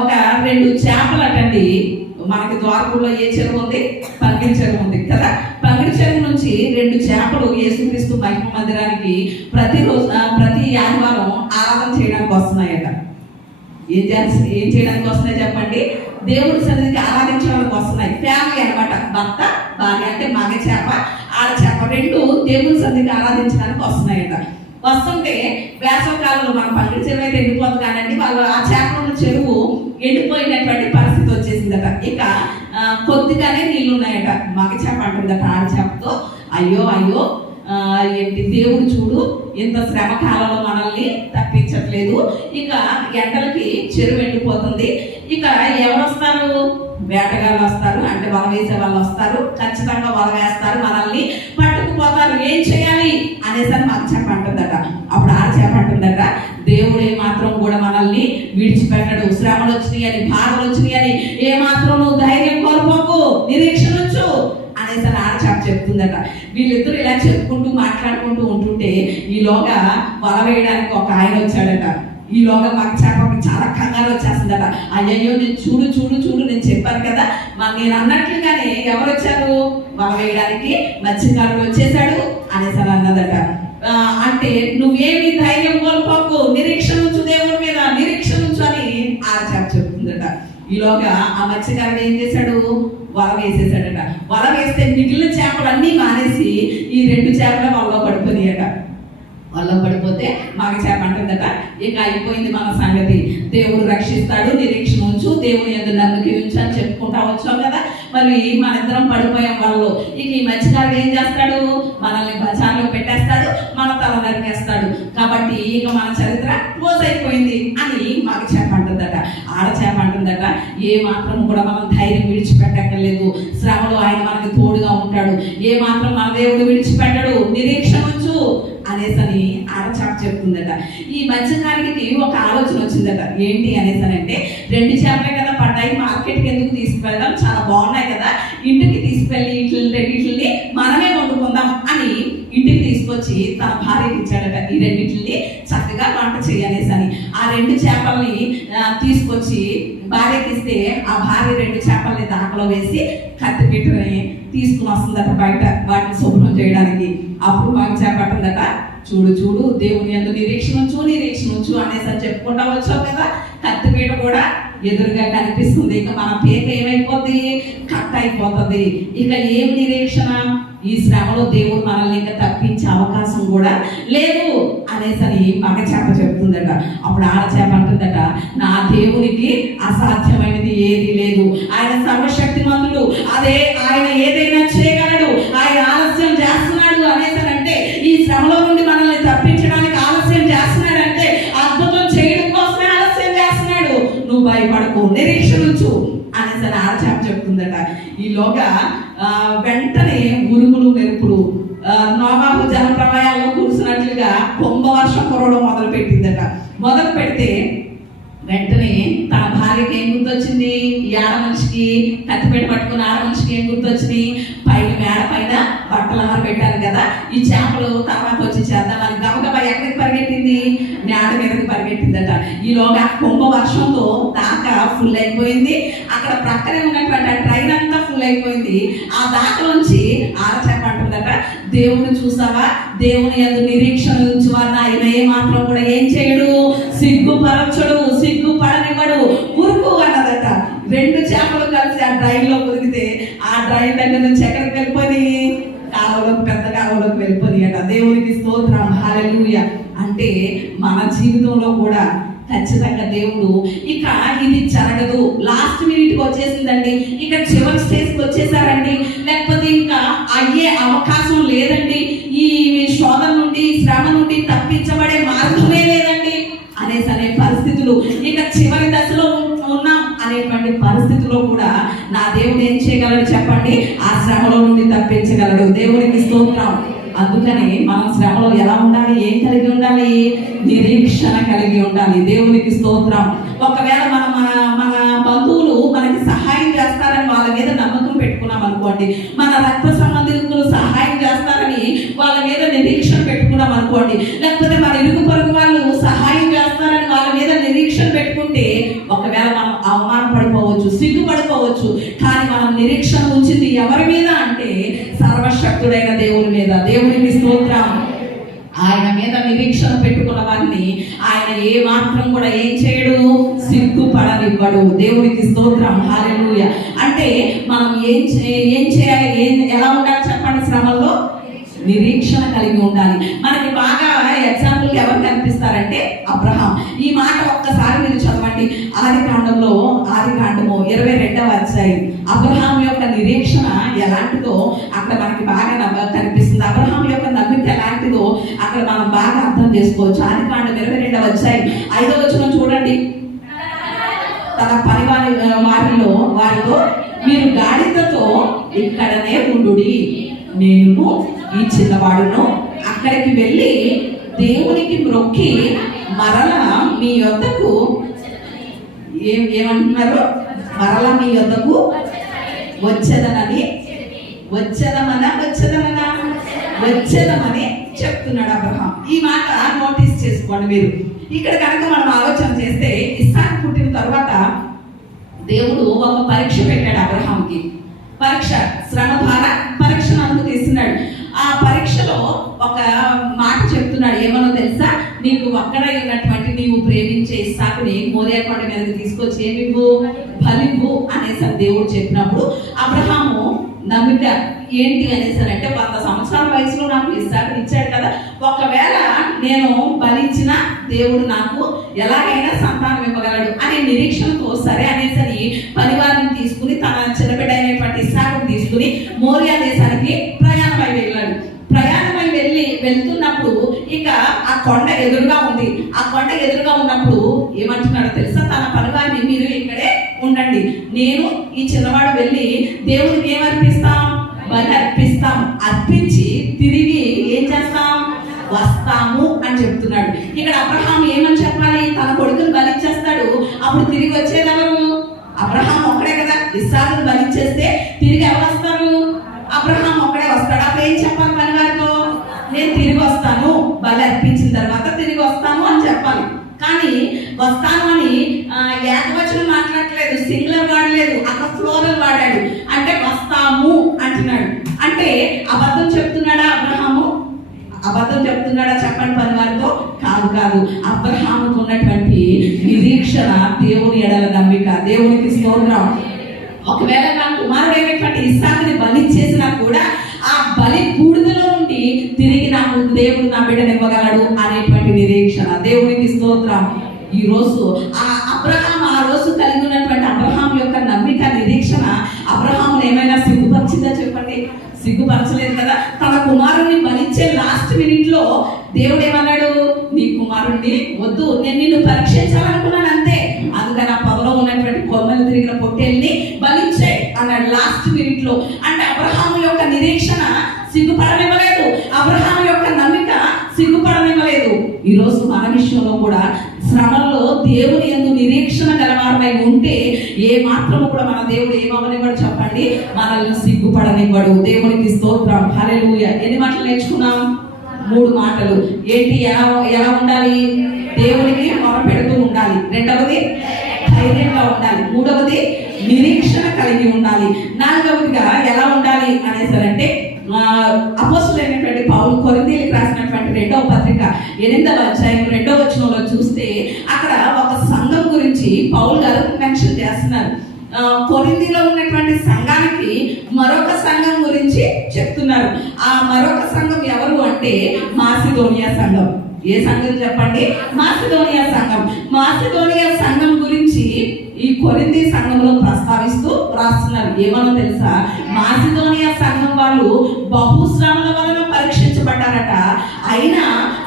ఒక 2 చేపలు అటండి, మనకి ద్వారపుల్లో ఏ చెరువు ఉంది? పంగిడి చెరువు ఉంది కదా. పంగిడి చెరువు నుంచి 2 చేపలు యేసుక్రీస్తు మహిమ మందిరానికి ప్రతి ఆదివారం ఆరాధన చేయడానికి వస్తున్నాయట. ఏం చేయడానికి వస్తున్నాయి చెప్పండి? దేవుడి సన్నిధికి ఆరాధించడానికి వస్తున్నాయి. ఫ్యామిలీ అనమాట, భర్త భార్య, అంటే మగ చేప ఆడ చేప 2 దేవుడి సన్నిధికి ఆరాధించడానికి వస్తున్నాయట. వస్తుంటే వేసవకాలంలో మన పక్కన చెరువు అయితే ఎండిపోతుంది కానండి, వాళ్ళు ఆ చేపల చెరువు ఎండిపోయినటువంటి పరిస్థితి వచ్చేసిందట. ఇక కొద్దిగానే నీళ్ళు ఉన్నాయట. మగ చేప అంటుందట ఆడ చేపతో, అయ్యో అయ్యో ఏంటి దేవుడు చూడు ఇంత శ్రమ కాలంలో మనల్ని తప్పించట్లేదు, ఇక ఎండలకి చెరువు ఎండిపోతుంది, ఇక ఎవరు వస్తారు, వేటగాళ్ళు వస్తారు, అంటే వల వేసే వాళ్ళు వస్తారు, ఖచ్చితంగా వల వేస్తారు, మనల్ని పట్టుకుపోతారు, ఏం చేయాలి అనేసి మాకు చెప్పంటుందట. అప్పుడు ఆడ చెప్పంటుందట, దేవుడు ఏమాత్రం కూడా మనల్ని విడిచిపెట్టడు, శ్రమలు వచ్చినాయి అని బాధలు వచ్చినాయి అని ఏమాత్రం నువ్వు ధైర్యం కోల్పోకు, నిరీక్షణ ఉంచు అనేసి ఆడ చేప చెప్తుందట. వీళ్ళిద్దరు ఇలా చెప్పుకుంటూ మాట్లాడుకుంటూ ఉంటుంటే ఈలోగా వల వేయడానికి ఒక ఆయన వచ్చాడట. ఈలోగా మాకు చేపకి చాలా కంగారు వచ్చేస్తుందట. అయ్యయ్యో నేను చూడు చూడు చూడు నేను చెప్పాను కదా, నేను అన్నట్లుగానే ఎవరు వచ్చారు, వల వేయడానికి మత్స్యకారుడు వచ్చేసాడు అనేసి అన్నదట. అంటే నువ్వేమి ధైర్యం కోల్పోకు, నిరీక్షణ ఉంచు, దేవుడి మీద నిరీక్షణ ఉంచు అని ఆ చేప చెప్తుందట. ఈలోగా ఆ మత్స్యకారుడు ఏం చేశాడు, వల వేసేసాడట. వల వేస్తే మిగిలిన చేపలన్నీ మానేసి ఈ 2 చేపల వలలో పడిపోయాయట. వల్ల పడిపోతే మగ చేప అంటుందట, ఇక అయిపోయింది మన సంగతి, దేవుడు రక్షిస్తాడు, నిరీక్షణ ఉంచు, దేవుని యందు నమ్మకం ఉంచు అని చెప్పుకుంటా వచ్చాం కదా. మరి మన ఇద్దరం పడిపోయాం వాళ్ళు. ఇక ఈ మధ్యకారుడు ఏం చేస్తాడు, మనల్ని బజార్లో పెట్టేస్తాడు, మన తల నరికేస్తాడు, కాబట్టి ఇక మన చరిత్ర క్లోజ్ అయిపోయింది అని మగ చేప అంటుందట. ఆడ చేప అంటుందట, ఏ మాత్రం కూడా మనం ధైర్యం విడిచిపెట్టక్కర్లేదు, శ్రమలో ఆయన మనకి తోడుగా ఉంటాడు, ఏ మాత్రం మన దేవుడు విడిచిపెట్టడు, నిరీక్షణ ఉంచు అనేసని ఆడచేప చెప్తుందట. ఈ మత్స్యకారుడికి ఒక ఆలోచన వచ్చిందట. ఏంటి అనేసనంటే, 2 చేపలే కదా పడ్డాయి, మార్కెట్కి ఎందుకు తీసుకువెళ్దాం, చాలా బాగున్నాయి కదా, ఇంటికి తీసుకెళ్ళి వీటిని మనమే వండుకుందాం అని ఇంటికి తీసుకొచ్చి తన భార్యకి ఇచ్చాడట. ఈ 2 చక్కగా వంట చేయనేసని ఆ 2 చేపల్ని తీసుకొచ్చి భార్యకి ఇస్తే ఆ భార్య 2 చేపల్ని దాంట్లో వేసి కత్తిపీటని తీసుకుని వస్తుందట బయట వాటిని శుభ్రం చేయడానికి. అప్పుడు మాకు చేపట్టిందట, చూడు చూడు దేవుని యందు నిరీక్షణ ఉంచు అనేసి చెప్పుకుంటా వచ్చావు కదా, కత్తిపీట కూడా ఎదురుగా కనిపిస్తుంది, ఇక మన పేక ఏమైపోతుంది, కట్ అయిపోతుంది, ఇక ఏమి నిరీక్షణ, ఈ శ్రమలో దేవుడు మనల్ని ఇంకా తప్పించే అవకాశం కూడా లేదు అనేసని మగ చేప చెప్తుందట. అప్పుడు ఆడ చేప అంటుందట, నా దేవునికి అసాధ్యమైనది ఏది లేదు, ఆయన సర్వశక్తిమంతుడు, అదే ఆయన ఏదైనా చేయగలడు, ఆయన ఆలస్యం చేస్తున్నాడు అనేసనంటే, ఈ శ్రమలో నుండి మనల్ని తప్పించడానికి ఆలస్యం చేస్తున్నాడంటే అద్భుతం చేయడం కోసమే ఆలస్యం చేస్తున్నాడు, నువ్వు భయపడకు, నిరీక్షణ ఉంచు అనేసి ఆడ చేప చెప్తుందట. ఈలోగా వెంటనే ఉరుములు మెరుపులు నోవాహు జల ప్రళయాల్లో కురిసినట్లుగా కుంభవర్షం కురవడం మొదలు పెట్టిందట. మొదలు పెడితే వెంటనే తన భార్యకి ఏం గుర్తొచ్చింది, ఈ ఆడ మనిషికి కత్తిపేట పట్టుకుని ఆడ మనిషికి ఏం గుర్తొచ్చినాయి, పైన మేడ పైన బట్టలు ఆరబెట్టారు కదా, ఈ చేపలు తర్వాత వచ్చి చేద్దామని గబగబా ఎక్కడికి పరిగెట్టింది, మేడ మీదకి పరిగెట్టిందట. ఈలోగా కుంభవర్షంతో దాకా ఫుల్ అయిపోయింది, అక్కడ ప్రక్కనే ఉన్నటువంటి ఆ ట్రైన్ అంతా ఫుల్ అయిపోయింది. ఆ దాకలోంచి ఆడ చేప అంటుందట, దేవుని చూసావా, దేవుని యందు నిరీక్షణ ఉంచువారు ఆయన ఏ మాత్రం కూడా ఏం చేయడు, సిగ్గుపరచడు, సిగ్గుపడనివ్వడు, ఉరుకు అన్నదట. 2 చేపలు కలిసి ఆ డ్రైన్ లో ఉరికితే ఆ డ్రైన్ దగ్గర నుంచి ఎక్కడికి వెళ్ళిపోయి, కాలంలోకి, పెద్ద కాలంలోకి వెళ్ళిపోయి అట. దేవునికి స్తోత్రం, హల్లెలూయా. అంటే మన జీవితంలో కూడా ఖచ్చితంగా దేవుడు ఇక ఇది జరగదు, లాస్ట్ మినిట్కి వచ్చేసిందండి, ఇక చివరి స్టేజ్కి వచ్చేసారండి, లేకపోతే ఇంకా అయ్యే అవకాశం లేదండి, ఈ శోధన నుండి శ్రమ నుండి తప్పించబడే మార్గమే లేదండి అనే పరిస్థితులు, ఇక చివరి దశలో ఉన్నాం అనేటువంటి పరిస్థితుల్లో కూడా నా దేవుడు ఏం చేయగలడు చెప్పండి, ఆ శ్రమలో నుండి తప్పించగలడు. దేవునికి స్తోత్రం. అందుకని మనం శ్రమలో ఎలా ఉండాలి, ఏం కలిగి ఉండాలి, నిరీక్షణ కలిగి ఉండాలి. దేవునికి స్తోత్రం. ఒకవేళ మన బంధువులు మనకి సహాయం చేస్తారని వాళ్ళ మీద నమ్మకం పెట్టుకున్నాం అనుకోండి, మన రక్త సంబంధికులు సహాయం చేస్తారని వాళ్ళ మీద నిరీక్షణ పెట్టుకున్నాం అనుకోండి, లేకపోతే మన ఇరుగు పొరుగు వాళ్ళు సహాయం చేస్తారని వాళ్ళ మీద నిరీక్షణ పెట్టుకుంటే ఒకవేళ మనం అవమానపడిపోవచ్చు, సిగ్గుపడిపోవచ్చు. కానీ మనం నిరీక్షణ ఉంచింది ఎవరి మీద అంటే సర్వశక్తుడైన దేవుని మీద. దేవునికి స్తోత్రం. ఆయన మీద నిరీక్షణ పెట్టుకున్న వారిని ఆయన ఏ మాత్రం కూడా ఏం చేయడు, సిగ్గుపడనివ్వడు. దేవునికి స్తోత్రం, హల్లెలూయా. అంటే మనం ఏం చేయాలి, ఎలా ఉండాలి చెప్పండి శ్రమల్లో, నిరీక్షణ కలిగి ఉండాలి. మనకి బాగా ఎగ్జాంపుల్ ఎవరు కనిపిస్తారంటే అబ్రహాం. ఈ మాట ఒక్కసారి మీరు చదవండి. ఆదికాండము 22వ అధ్యాయం. అబ్రహాం యొక్క నిరీక్షణ ఎలాంటిదో అక్కడ మనకి బాగా కనిపిస్తుంది. అబ్రహాం యొక్క నమ్మిక ఎలాంటిదో అక్కడ మనం బాగా అర్థం చేసుకోవచ్చు. ఆదికాండం 22వ అధ్యాయం 5వ వచనం చూడండి. తన పని వారితో మీరు గాడిదతో ఇక్కడనే ఉండుడి, నేను ఈ చిన్నవాడును అక్కడికి వెళ్ళి దేవునికి మొక్కి మరల మీ యొద్దకు ఏమంటున్నారు? మరల మీ యొద్దకు వచ్చేదనని చెప్తున్నాడు అబ్రహాం. ఈ మాట నోటీస్ చేసుకోండి మీరు. ఇక్కడ కనుక మనం ఆలోచన చేస్తే ఇస్సాకు పుట్టిన తర్వాత దేవుడు ఒక పరీక్ష పెట్టాడు అబ్రహాంకి. శ్రమ ద్వారా పరీక్షను అనుమతిస్తున్నాడు. ఆ పరీక్షలో ఒక మాట చెప్తున్నాడు. ఏమన్నా తెలుసా? నీకు అక్కడే ఉన్నటువంటి నీవు ప్రేమించే ఇస్సాకుని మోరియా కొండ మీదకి తీసుకొచ్చి ఏమివ్వు, బలివ్వు అనేసి దేవుడు చెప్పినప్పుడు అబ్రహాము నమ్మిక ఏంటి అనేసారంటే 100 సంవత్సరాల వయసులో నాకు ఇస్సాకుని ఇచ్చాడు కదా, ఒకవేళ నేను బలిచ్చిన దేవుడు నాకు ఎలాగైనా సంతానం ఇవ్వగలడు అనే నిరీక్షణతో సరే అనేసరి పరివారాన్ని తీసుకుని తన చిన్నబిడ్డ అయినటువంటి ఇస్సాకుని తీసుకుని మోరియా దేశానికి ప్రయాణమై వెళ్ళాడు. ప్రయాణమై వెళ్తున్నప్పుడు ఇక ఆ కొండ ఎదురుగా ఉంది. ఆ కొండ ఎదురుగా ఉన్నప్పుడు ఏమంటున్నాడో తెలుసా? తన పరివారాన్ని మీరు ఇక్కడే ఉండండి, నేను ఈ చిన్నవాడు వెళ్ళి దేవుడికి ఏమర్పిస్తాం? బలి అర్పిస్తాం, అర్పించి తిరిగి ఏం చేస్తాం? వస్తాము అని చెప్తున్నాడు. ఇక్కడ అబ్రహాం ఏమని చెప్పాలి? తన కొడుకుని బలిచ్చేస్తాడు, అప్పుడు తిరిగి వచ్చేది ఎవరు? అబ్రహాం ఒక్కడే కదా. ఇస్సాకుని బలిచ్చేస్తే తిరిగి ఎవరు వస్తారు? అబ్రహాం ఒక్కడే వస్తాడు. అప్పుడు ఏం చెప్పాలి పని వారితో? నేను తిరిగి వస్తాను, బలి అర్పించిన తర్వాత తిరిగి వస్తాను అని చెప్పాలి. కానీ వస్తాను అని ఏకవచనం మాట్లాడలేదు, సింగులర్ వాడలేదు, అక్కడ ఫ్లోరల్ వాడాడు. అంటే వస్తాము అంటున్నాడు. అంటే అబద్ధం చెప్తున్నాడా అబ్రహాము? అబద్ధం చెప్తున్నాడా చెప్పండి పని వారితో? కాదు. అబ్రహాముకు ఉన్నటువంటి నిరీక్షణ, దేవుని ఎడల నమ్మిక. దేవునికి స్తోత్రం. ఒకవేళ నా కుమారుడైనటువంటి ఇస్సాకుని బలి చేసినా కూడా ఆ బలి బూడిదలో నుండి తిరిగి నాకు దేవుడు నా బిడ్డను ఇవ్వగలడు అనేటువంటి నిరీక్షణ. దేవునికి స్తోత్రం. ఈ రోజు ఆ రోజు కలిగి ఉన్నటువంటి అబ్రహాం యొక్క నమ్మిక, నిరీక్షణ అబ్రహామును ఏమైనా సిగ్గుపరిచిందా చెప్పండి? సిగ్గుపరచలేదు కదా. తన కుమారుణ్ణి బలిచ్చే లాస్ట్ మినిట్ లో దేవుడు ఏమన్నాడు? నీ కుమారుణ్ణి వద్దు, నేను నిన్ను పరీక్షించాలనుకున్నాను అంతే, అందుకని ఆ పొదలో ఉన్నటువంటి కొమ్మలు తిరిగిన పొట్టేల్ని బలిచ్చే అన్నాడు లాస్ట్ మినిట్ లో. అంటే అబ్రహాము యొక్క నిరీక్షణ సిగ్గుపడనివ్వలేదు, అబ్రహాము యొక్క నమ్మిక సిగ్గుపడనివ్వలేదు. ఈ రోజు మన విషయంలో కూడా శ్రమల్లో దేవుని యందు నిరీక్షణ గలవారమై ఉంటే ఏ మాత్రము కూడా మన దేవుడు ఏమవనివ్వడు చెప్పండి? మనల్ని సిగ్గుపడనివ్వడు. దేవునికి స్తోత్రం. హల్లెలూయా. ఎన్ని మాటలు నేర్చుకున్నాం? 3 మాటలు. ఏంటి? ఎలా ఉండాలి? దేవునికి మొరపెడుతూ ఉండాలి. రెండవది ధైర్యంగా ఉండాలి. మూడవది నిరీక్షణ కలిగి ఉండాలి. నాలుగవదిగా ఎలా ఉండాలి అనేసరంటే అపోస్తలుడైనటువంటి పౌలు కొరింథీయులకు రాసినటువంటి 2వ పత్రిక 8వ అధ్యాయం 2వ వచనంలో చూస్తే అక్కడ ఒక సంఘం గురించి పౌలు గారు మెన్షన్ చేస్తున్నారు. కొరింథీలో ఉన్నటువంటి సంఘానికి మరొక సంఘం గురించి చెప్తున్నారు. ఆ మరొక సంఘం ఎవరు అంటే మాసిదోనియా సంఘం. ఏ సంఘం చెప్పండి? మాసిదోనియా సంఘం. మాసిదోనియా సంఘం గురించి ఈ కొరింథీ సంఘంలో ప్రస్తావిస్తూ రాస్తున్నారు. ఏమనో తెలుసా? మాసిదోనియా సంఘం వాళ్ళు బహుశ్రమల వలన పరీక్షించబడ్డారట. అయినా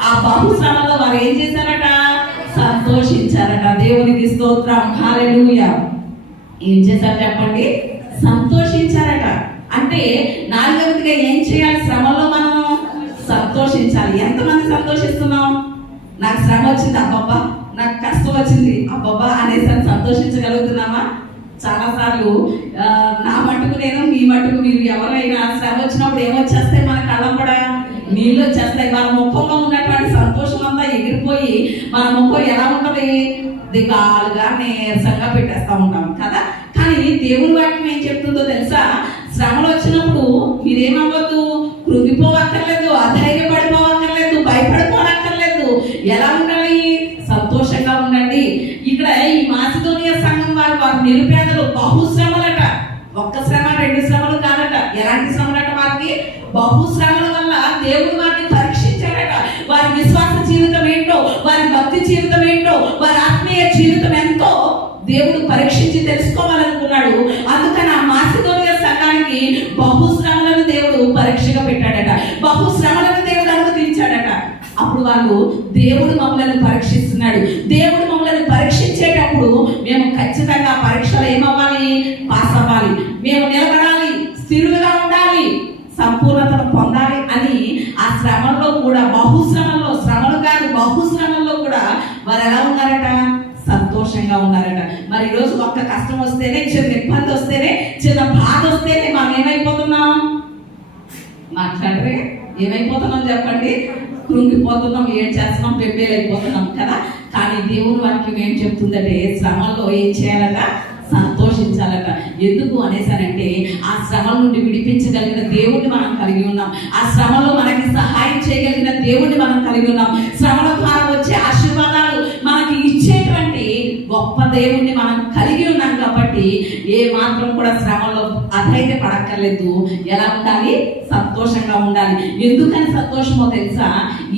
ఆ బహుశ్రమలో వారు ఏం చేశారట? సంతోషించారట. దేవునికి స్తోత్రం. హల్లెలూయా. ఏం చేశారు చెప్పండి? సంతోషించారట. అంటే నాలుగవదిగా ఏం చేయాలి? శ్రమలో మనం సంతోషించాలి. ఎంతమంది సంతోషిస్తున్నాం? నాకు శ్రమ వచ్చింది అబ్బబ్బా, నాకు కష్టం వచ్చింది అబ్బబ్బా అనేసి సంతోషించగలుగుతున్నామా? చాలాసార్లు నా మట్టుకు నేను, మీ మట్టుకు మీరు, ఎవరైనా శ్రమ వచ్చినప్పుడు ఏమొచ్చేస్తాయి? మన కళ్ళం కూడా నీళ్ళు వచ్చేస్తాయి. మన ముఖంలో ఉన్నటువంటి సంతోషం అంతా ఎగిరిపోయి మన ముఖం ఎలా ఉంటుంది? దిగాలుగా నీరసంగా పెట్టేస్తా ఉంటాం కదా. కానీ దేవుని వాక్యం ఏం చెప్తుందో తెలుసా? శ్రమలు వచ్చినప్పుడు మీరేమవ్వద్దు, కృంగిపోవక్కర్లేదు, అధైర్యపడిపోవక్కర్లేదు, భయపడిపోనక్కర్లేదు. ఎలా ఉండాలి? సంతోషంగా ఉండండి. ఇక్కడ ఈ మాసిదోనియా సంఘం వారు నిరుపేదలు, బహుశ్రమలట. ఒక్క శ్రమ, 2 శ్రమలు కాదట. ఎలాంటి శ్రమలట వారికి? బహుశ్రమల వల్ల దేవుడు వారిని పరీక్షించాడట. వారి విశ్వాస జీవితం ఏంటో, వారి భక్తి జీవితం ఏంటో, వారి ఆత్మీయ జీవితం ఎంతో దేవుడు పరీక్షించి తెలుసుకోవాలనుకున్నాడు. అందుకని ఆ మాసిదోనియ సంఘానికి బహుశ్రమలను దేవుడు పరీక్షగా పెట్టాడట. బహుశ్రమలను దేవుడు అనుమతించాడట. అప్పుడు వాళ్ళు దేవుడు మమ్మల్ని పరీక్షిస్తున్నాడు. దేవుడు మమ్మల్ని పరీక్షించేటప్పుడు మేము ఖచ్చితంగా పరీక్షలు ఏమవ్వాలి? పాస్ అవ్వాలి. మేము నిలబడాలి, స్థిరులుగా ఉండాలి, సంపూర్ణతను పొందాలి అని ఆ శ్రమల్లో కూడా, బహుశ్రమంలో, శ్రమలు కాదు బహుశ్రమంలో కూడా వారు ఎలా ఉన్నారట? సంతోషంగా ఉన్నారట. మరి ఈరోజు ఒక్క కష్టం వస్తేనే, చిన్న ఇబ్బంది వస్తేనే, చిన్న బాధ వస్తేనే మనం ఏమైపోతున్నాం? మాట్లాడరే ఏమైపోతున్నాం చెప్పండి? కృంగిపోతున్నాం, ఏం చేస్తున్నాం? పెబ్బేలైపోతున్నాం కదా. కానీ దేవుని వాక్యం ఏం చెప్తుందంటే శ్రమల్లో ఏం చేయాలట? సంతోషించాలట. ఎందుకు అనేసానంటే ఆ శ్రమ నుండి విడిపించగలిగిన దేవుణ్ణి మనం కలిగి ఉన్నాం. ఆ శ్రమలో మనకి సహాయం చేయగలిగిన దేవుణ్ణి మనం కలిగి ఉన్నాం. శ్రమల ద్వారా వచ్చే ఆశీర్వాదాలు మనకి ఇచ్చేటువంటి గొప్ప దేవుణ్ణి మనం కలిగి ఉన్నాం కాబట్టి ఏ మాత్రం కూడా శ్రమలో అధైర్య పడక్కర్లేదు. ఎలా ఉండాలి? సంతోషంగా ఉండాలి. ఎందుకని సంతోషమో తెలుసా?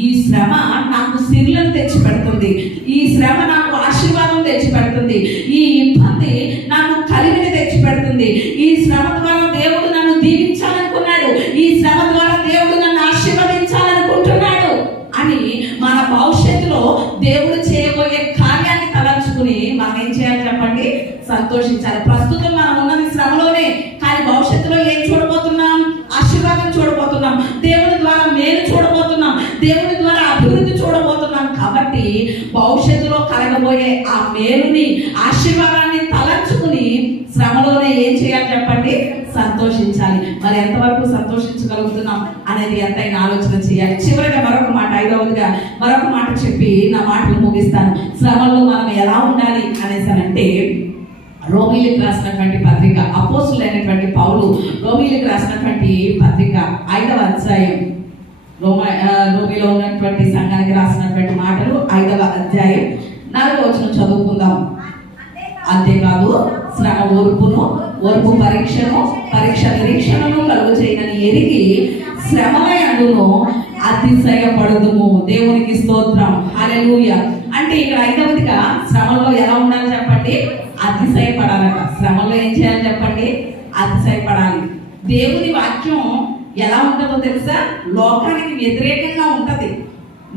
ఈ శ్రమ నాకు సిరులను తెచ్చి పెడుతుంది. ఈ శ్రమ నాకు ఆశీర్వాదం తెచ్చి పెడుతుంది. ఈ ఇబ్బంది నాకు కలివిని తెచ్చి పెడుతుంది. ఈ శ్రమ ద్వారా దేవుడు నన్ను దీవించాలనుకున్నాడు. ఈ శ్రమ ద్వారా దేవుడు నన్ను ఆశీర్వదించాలనుకుంటున్నాడు అని మన భవిష్యత్తులో దేవుడు చేయబోయే కార్యాన్ని తలంచుకుని మనం ఏం చేయాలి చెప్పండి? సంతోషించాలి. ప్రస్తుతం మనం ఉన్నది శ్రమలోనే, కానీ భవిష్యత్తులో ఏం చూడబోతున్నాం? ఆశీర్వాదం చూడబోతున్నాం. దేవుని ద్వారా మేలు చూడబోతున్నాం. దేవుని ద్వారా అభివృద్ధి చూడబోతున్నాం. కాబట్టి భవిష్యత్తులో కలగబోయే ఆ మేలుని, ఆశీర్వాదాన్ని తలంచుకుని శ్రమలోనే ఏం చేయాలి చెప్పండి? సంతోషించాలి. మరి ఎంతవరకు సంతోషించగలుగుతున్నాం అనేది ఎంతైనా ఆలోచన చేయాలి. చివరిగా మరొక మాట, 5వదిగా మరొక మాట చెప్పి నా మాటలు ముగిస్తాను. శ్రమలో మనం ఎలా ఉండాలి అనేసానంటే, రోమీలకు రాసినటువంటి పత్రిక, అపోస్తులైనటువంటి పౌలు రోమీలకు రాసినటువంటి పత్రిక 5వ అధ్యాయం, రోమిలో ఉన్నటువంటి సంఘానికి రాసినటువంటి మాటలు 5వ అధ్యాయం 4వ వచనం చదువుకుందాం. అంతేకాదు శ్రమ ఓర్పును, ఓర్పు పరీక్షను, పరీక్ష నిరీక్షణను కలుగు చేయనని ఎరిగి శ్రమలయందును అతిశయపడుదుము. దేవునికి స్తోత్రం, హల్లెలూయా. అంటే ఇక్కడ 5వదిగా శ్రమలో ఎలా ఉండాలి చెప్పండి? అతిశయపడాలట. శ్రమలో ఏం చేయాలి చెప్పండి? అతిశయపడాలి. దేవుని వాక్యం ఎలా ఉంటుందో తెలుసా? లోకానికి వ్యతిరేకంగా ఉంటది.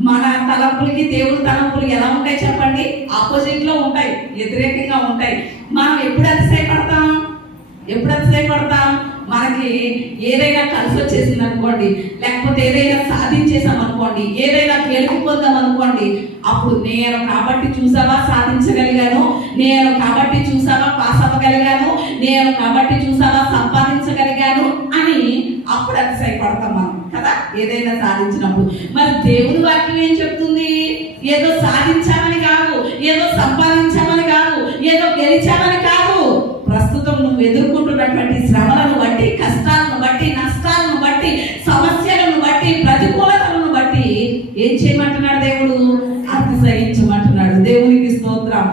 మన తలంపులకి దేవుని తలంపులు ఎలా ఉంటాయి చెప్పండి? ఆపోజిట్ లో ఉంటాయి, వ్యతిరేకంగా ఉంటాయి. మనం ఎప్పుడు అతిశయపడతాం? ఎప్పుడు అతిశయపడతాం? మనకి ఏదైనా కలిసి వచ్చేసింది అనుకోండి, లేకపోతే ఏదైనా సాధించేసాం అనుకోండి, ఏదైనా గెలుపొందాం అనుకోండి, అప్పుడు నేను కాబట్టి చూసావా సాధించగలిగాను, నేను కాబట్టి చూసావా పాస్ అవ్వగలిగాను, నేను కాబట్టి చూసావా సంపాదించగలిగాను అని అప్పుడు అతిశయపడతాం మనం కదా, ఏదైనా సాధించినప్పుడు. మరి దేవుని వాక్యం ఏం చెప్తుంది? ఏదో సాధించామని కాదు, ఏదో సంపాదించామని కాదు, ఏదో గెలిచామని కాదు. ప్రస్తుతం నువ్వు ఎదుర్కొంటున్నటువంటి శ్రమలను బట్టి, కష్టాలను బట్టి, నష్టాలను బట్టి, సమస్యలను బట్టి, ప్రతికూలతలను బట్టి ఏం చేయమంటున్నాడు దేవుడు? అతిశయించమంటున్నాడు. దేవునికి స్తోత్రం.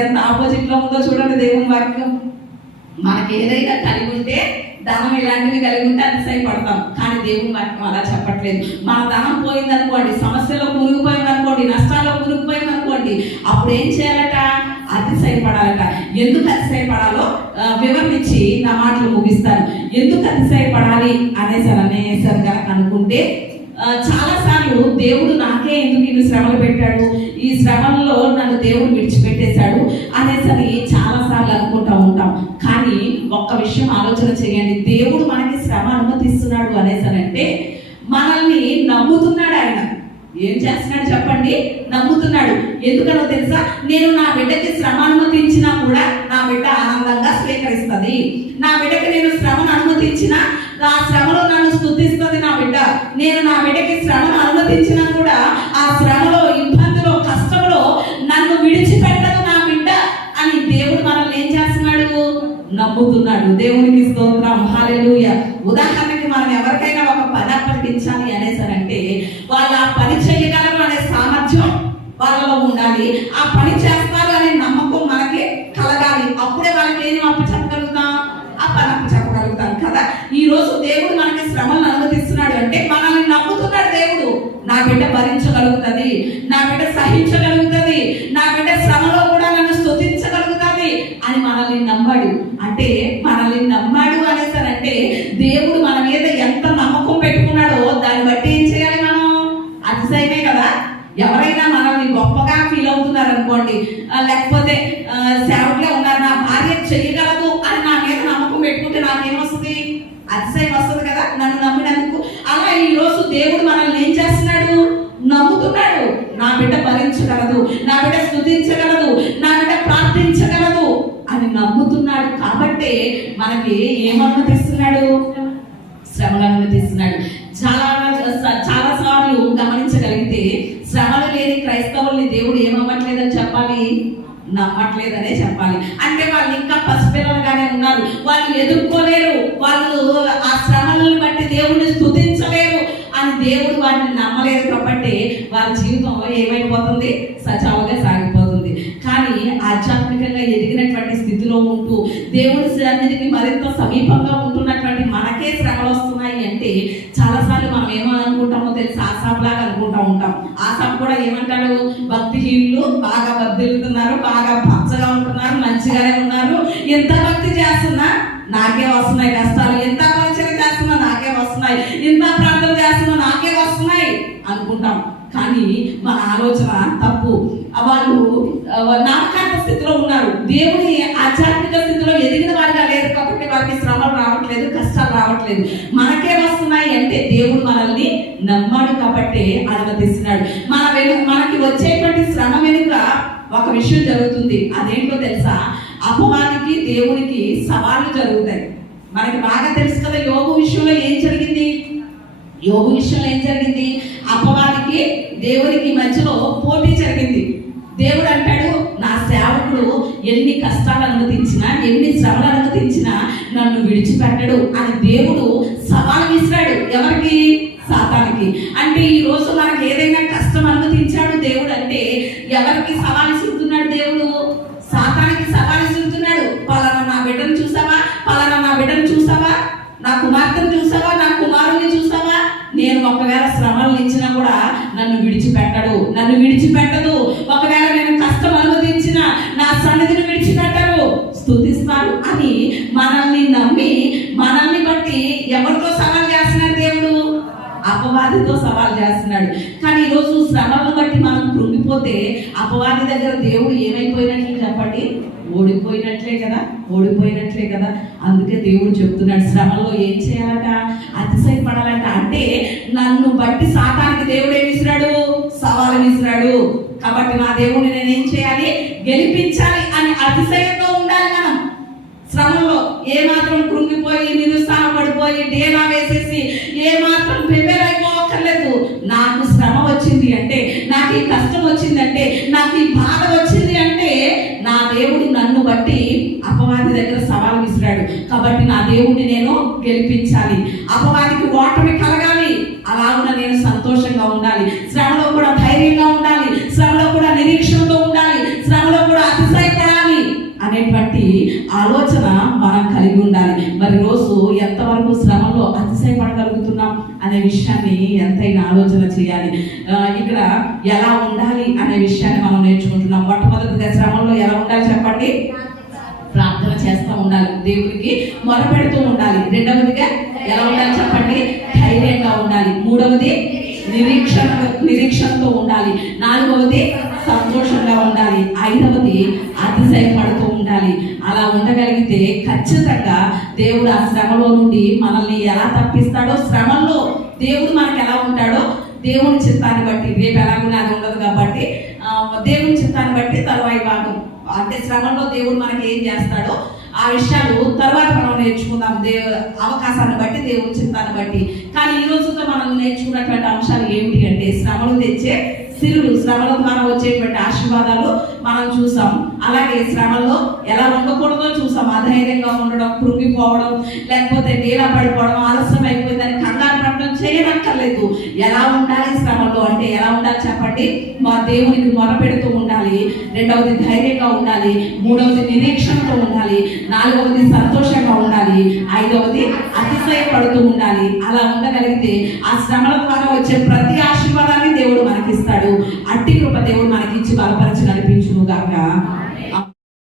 ఎంత ఆపోజిట్ లో ఉందో చూడండి దేవుని వాక్యం. మనకి ఏదైనా కలిగి ఉంటే, ధనం ఇలాంటివి కలిగి ఉంటే అతిశయపడతాం. కానీ దేవుని వాక్యం అలా చెప్పట్లేదు. మన ధనం పోయిందనుకోండి, సమస్యలో మునిగిపోయిందనుకోండి, నష్టాల్లో మునిగిపోయిందనుకోండి, అప్పుడు ఏం చేయాలట? అతిశయపడాలట. ఎందుకు అతిశయపడాలో వివరించి నా మాటలు ముగిస్తాను. ఎందుకు అతిశయపడాలి అనేసరి కనుక అనుకుంటే, చాలాసార్లు దేవుడు నాకే ఎందుకు ఇన్ని శ్రమలు పెట్టాడు, ఈ శ్రమల్లో నన్ను దేవుడు విడిచిపెట్టేశాడు అనేసరి చాలాసార్లు అనుకుంటూ ఉంటాం. కానీ ఒక్క విషయం ఆలోచన చేయండి. దేవుడు మనకి శ్రమ అనుమతిస్తున్నాడు అనేసరంటే మనల్ని నమ్ముతున్నాడు. ఆయన ఏం చేస్తున్నాడు చెప్పండి? నమ్ముతున్నాడు. ఎందుకనో తెలుసా? నేను నా బిడ్డకి శ్రమ అనుమతించినా కూడా నా బిడ్డ ఆనందంగా స్వీకరిస్తుంది. నా బిడ్డకి నేను శ్రమను అనుమతించినా ఆ శ్రమలో నన్ను స్తుతిస్తుంది నా బిడ్డ. నేను నా బిడ్డకి శ్రమను అనుమతించినా కూడా ఆ శ్రమలో, ఇబ్బందిలో, కష్టంలో నన్ను విడిచిపెట్టదు నా బిడ్డ అని దేవుడు మనల్ని ఏం చేస్తున్నాడు? నమ్ముతున్నాడు. దేవునికి స్తోత్రం, హల్లెలూయా. ఉదాహరణకి మనం ఎవరికైనా ఒక పని అప్పగించాలి అనేసరంటే వాళ్ళు ఆ పని చేయగలరు అనే సామర్థ్యం వాళ్ళలో ఉండాలి. ఆ పని చేస్తారు అనే నమ్మకం మనకి కలగాలి. అప్పుడే వాళ్ళకి ఏం అప్పచెప్పగలుగుతాం? ఆ పని కదా. ఈ రోజు దేవుడు మనకి శ్రమలను అనుమతిస్తున్నాడు అంటే మనల్ని నమ్ముతున్నాడు దేవుడు. నా బిడ్డ భరించగలుగుతుంది, నా బిడ్డ సహించగలుగుతుంది, నా బిడ్డ శ్రమలో కూడా నన్ను స్తుతించగలుగుతుంది అని మనల్ని నమ్మాడు. అంటే మనల్ని నమ్మాడు అనేసరంటే దేవుడు మన మీద ఎంత నమ్మకం పెట్టుకున్నాడో దాన్ని బట్టి ఏం చేయాలి మనం? అతిశయమే కదా. ఎవరైనా మనల్ని గొప్పగా ఫీల్ అవుతున్నారు అనుకోండి, లేకపోతే సేవకులే ఉన్నారు, నా భార్య చేయగలదు అని నా మీద నమ్మకం పెట్టుకుంటే నాకేమొస్తుంది? అతిశయం వస్తుంది కదా, నన్ను నమ్మినందుకు. అలా ఈ రోజు దేవుడు మనల్ని ఏం చేస్తున్నాడు? నమ్ముతున్నాడు. నా బిడ్డ భరించగలదు, నా బిడ్డ స్తుతించగలదు, నా బిడ్డ ప్రార్థించగలదు అని నమ్ముతున్నాడు. కాబట్టి మనకి ఏమనుమతిస్తున్నాడు? శ్రమలు అనుమతిస్తున్నాడు. చాలా సార్లు గమనించగలిగితే శ్రమలు లేని క్రైస్తవుల్ని దేవుడు ఏమవ్వట్లేదని చెప్పాలి? నమ్మట్లేదనే చెప్పాలి. అంటే వాళ్ళు ఇంకా పసిపిల్లలుగానే ఉన్నారు, వాళ్ళు ఎదుర్కోలేరు, వాళ్ళు ఆ శ్రమలను బట్టి దేవుడిని స్తుతించలేరు అని దేవుడు వారిని నమ్మలేదు. కాబట్టి వాళ్ళ జీవితం ఏమైపోతుంది? సజావుగా సాగిపోతుంది. కానీ ఆధ్యాత్మికంగా ఎదిగినటువంటి స్థితిలో ఉంటూ దేవుడి సన్నిధికి మరింత సమీపంగా ఉంటున్నటువంటి మనకే శ్రమలు వస్తున్నాయి అంటే చాలాసార్లు మనం ఏమో అనుకుంటామో తెలిసి ఆసాపులాగా అనుకుంటా ఉంటాం. ఆసాపు కూడా ఏమంటాడు? భక్తిహీనులు బాగా వర్ధిల్లుతున్నారు, బాగా పచ్చగా ఉంటున్నారు, మంచిగానే ఉన్నారు, ఎంత భక్తి చేస్తున్నా నాకే వస్తున్నాయి కష్టాలు, ఎంత పరిచయం చేస్తున్నా నాకే వస్తున్నాయి, ఎంత ప్రార్థన చేస్తున్నా నాకే వస్తున్నాయి అనుకుంటాం. కానీ మన ఆలోచన తప్పు. వాళ్ళు నామకార్థ స్థితిలో ఉన్నారు, దేవుని ఆధ్యాత్మిక స్థితిలో ఎదిగిన వారిగా లేరు. కాబట్టి వారికి శ్రమలు రావట్లేదు, కష్టాలు రావట్లేదు. మనకే వస్తున్నాయి అంటే దేవుడు మనల్ని నమ్మాడు కాబట్టి అనుమతిస్తున్నాడు. మనకి వచ్చేటువంటి శ్రమ వెనుక ఒక విషయం జరుగుతుంది. అదేంటో తెలుసా? అపవాదికి దేవునికి సవాళ్ళు జరుగుతాయి. మనకి బాగా తెలుసు కదా, యోగు విషయంలో ఏం జరిగింది? అపవాదికి దేవునికి మధ్యలో పోటీ జరిగింది. దేవుడు అంటాడు, నా సేవకుడు ఎన్ని కష్టాలు అనుమతించినా, ఎన్ని శ్రమలు అనుమతించినా నన్ను విడిచిపెట్టడు అని దేవుడు సవాల్ విసిరాడు. ఎవరికి? సాతానికి. అంటే ఈ రోజు మనకి ఏదైనా కష్టం అనుమతించాడు దేవుడు అంటే ఎవరికి సవాల్ విసురుతున్నాడు? దేవుడు సాతానికి సవాల్ విసురుతున్నాడు. పలానా నా బిడ్డను చూసావా, పలానా నా బిడ్డను చూసావా, నా కుమార్తెను చూసావా, నా కుమారుని చూసావా, నేను ఒకవేళ శ్రమలు ఇచ్చినా కూడా నన్ను విడిచిపెట్టదు. ఒకవేళ నేను కష్టం అనుమతించిన నా సన్నిధిని విడిచిపెట్టరు, స్తుతిస్తారు అని మనల్ని నమ్మి మనల్ని బట్టి ఎవరితో సవాల్ చేస్తున్నాడు? దేవుడు అపవాదితో సవాల్ చేస్తున్నాడు. కానీ ఈరోజు శ్రమలను బట్టి మనం కృంగిపోతే అపవాది దగ్గర దేవుడు ఏమైపోయినట్లు చెప్పండి? ఓడిపోయినట్లే కదా. అందుకే దేవుడు చెప్తున్నాడు, శ్రమలో ఏం చేయాలట? అతిశయపడాలంట. అంటే నన్ను బట్టి సాతానికి దేవుడు ఏమి విసిరాడు? సవాలు విసిరాడు. కాబట్టి నా దేవుడిని నేనేం చేయాలి? గెలిపించాలి అని అతిశయంగా ఉండాలి. మనం శ్రమంలో ఏమాత్రం కృంగిపోయి నిరుత్సాహపడిపోయి డేలా వేసేసి ఏమాత్రం ప్రిపేర్ అయిపోవక్కర్లేదు. నాకు శ్రమ వచ్చింది అంటే, నాకు ఈ కష్టం వచ్చిందంటే, నాకు ఈ బాధ వచ్చింది అంటే నా దేవుడు నన్ను బట్టి అపవాది దగ్గర సవాల్ విసిరాడు. కాబట్టి నా దేవుడిని నేను గెలిపించాలి, అపవాదికి ఓటమి కలగాలి. అలాగున నేను సంతోషంగా ఉండాలి, శ్రమలో కూడా ధైర్యంగా ఉండాలి, శ్రమలో కూడా నిరీక్షణతో ఉండాలి, శ్రమలో కూడా అతిశయపడాలి అనేటువంటి ఆలోచన మనం కలిగి ఉండాలి. మరి రోజు ఎంతవరకు శ్రమలో అతిశయపడగలుగుతున్నాం అనే విషయాన్ని ఎంతైనా ఆలోచన చేయాలి. ఇక్కడ ఎలా ఉండాలి అనే విషయాన్ని మనం నేర్చుకుంటున్నాం. మొట్టమొదటిగా శ్రమంలో ఎలా ఉండాలి చెప్పండి? ప్రార్థన చేస్తూ ఉండాలి, దేవుడికి మొరపెడుతూ ఉండాలి. రెండవదిగా ఎలా ఉండాలి చెప్పండి? ధైర్యంగా ఉండాలి. మూడవది నిరీక్షణతో ఉండాలి. నాలుగవది సంతోషంగా ఉండాలి. ఐదవది అతిశయపడుతూ ఉండాలి. అలా ఉండగలిగితే ఖచ్చితంగా దేవుడు ఆ శ్రమలో నుండి మనల్ని ఎలా తప్పిస్తాడో, శ్రమల్లో దేవుడు మనకు ఎలా ఉంటాడో దేవుని చిత్తాన్ని బట్టి, రేపు ఎలాగున్నా అది ఉండదు కాబట్టి దేవుని చిత్తాన్ని బట్టి తరువాయి భాగం అంటే శ్రమంలో దేవుడు మనకి ఏం చేస్తాడో ఆ విషయాలు తర్వాత మనం నేర్చుకుందాం, అవకాశాన్ని బట్టి, దేవుని చిత్తాన్ని బట్టి. కానీ ఈ రోజుతో మనం నేర్చుకున్నటువంటి అంశాలు ఏమిటి అంటే శ్రమలు తెచ్చే సిరులు, శ్రమల ద్వారా వచ్చేటువంటి ఆశీర్వాదాలు మనం చూసాం. అలాగే శ్రమల్లో ఎలా ఉండకూడదో చూసాం. అధైర్యంగా ఉండడం, కృంగిపోవడం, లేకపోతే నీలా పడిపోవడం, ఆలస్యం అయిపోయిందని కంగారు పడడం చేయనక్కర్లేదు. ఎలా ఉండాలి శ్రమలో అంటే ఎలా ఉండాలి చెప్పండి? మా దేవునికి మొరపెడుతూ ఉండాలి. రెండవది ధైర్యంగా ఉండాలి. మూడవది నిరీక్షణతో ఉండాలి. నాలుగవది సంతోషంగా ఉండాలి. ఐదవది అతి ఆశ్రయపడుతూ ఉండాలి. అలా ఉండగలిగితే ఆ శ్రమల ద్వారా వచ్చే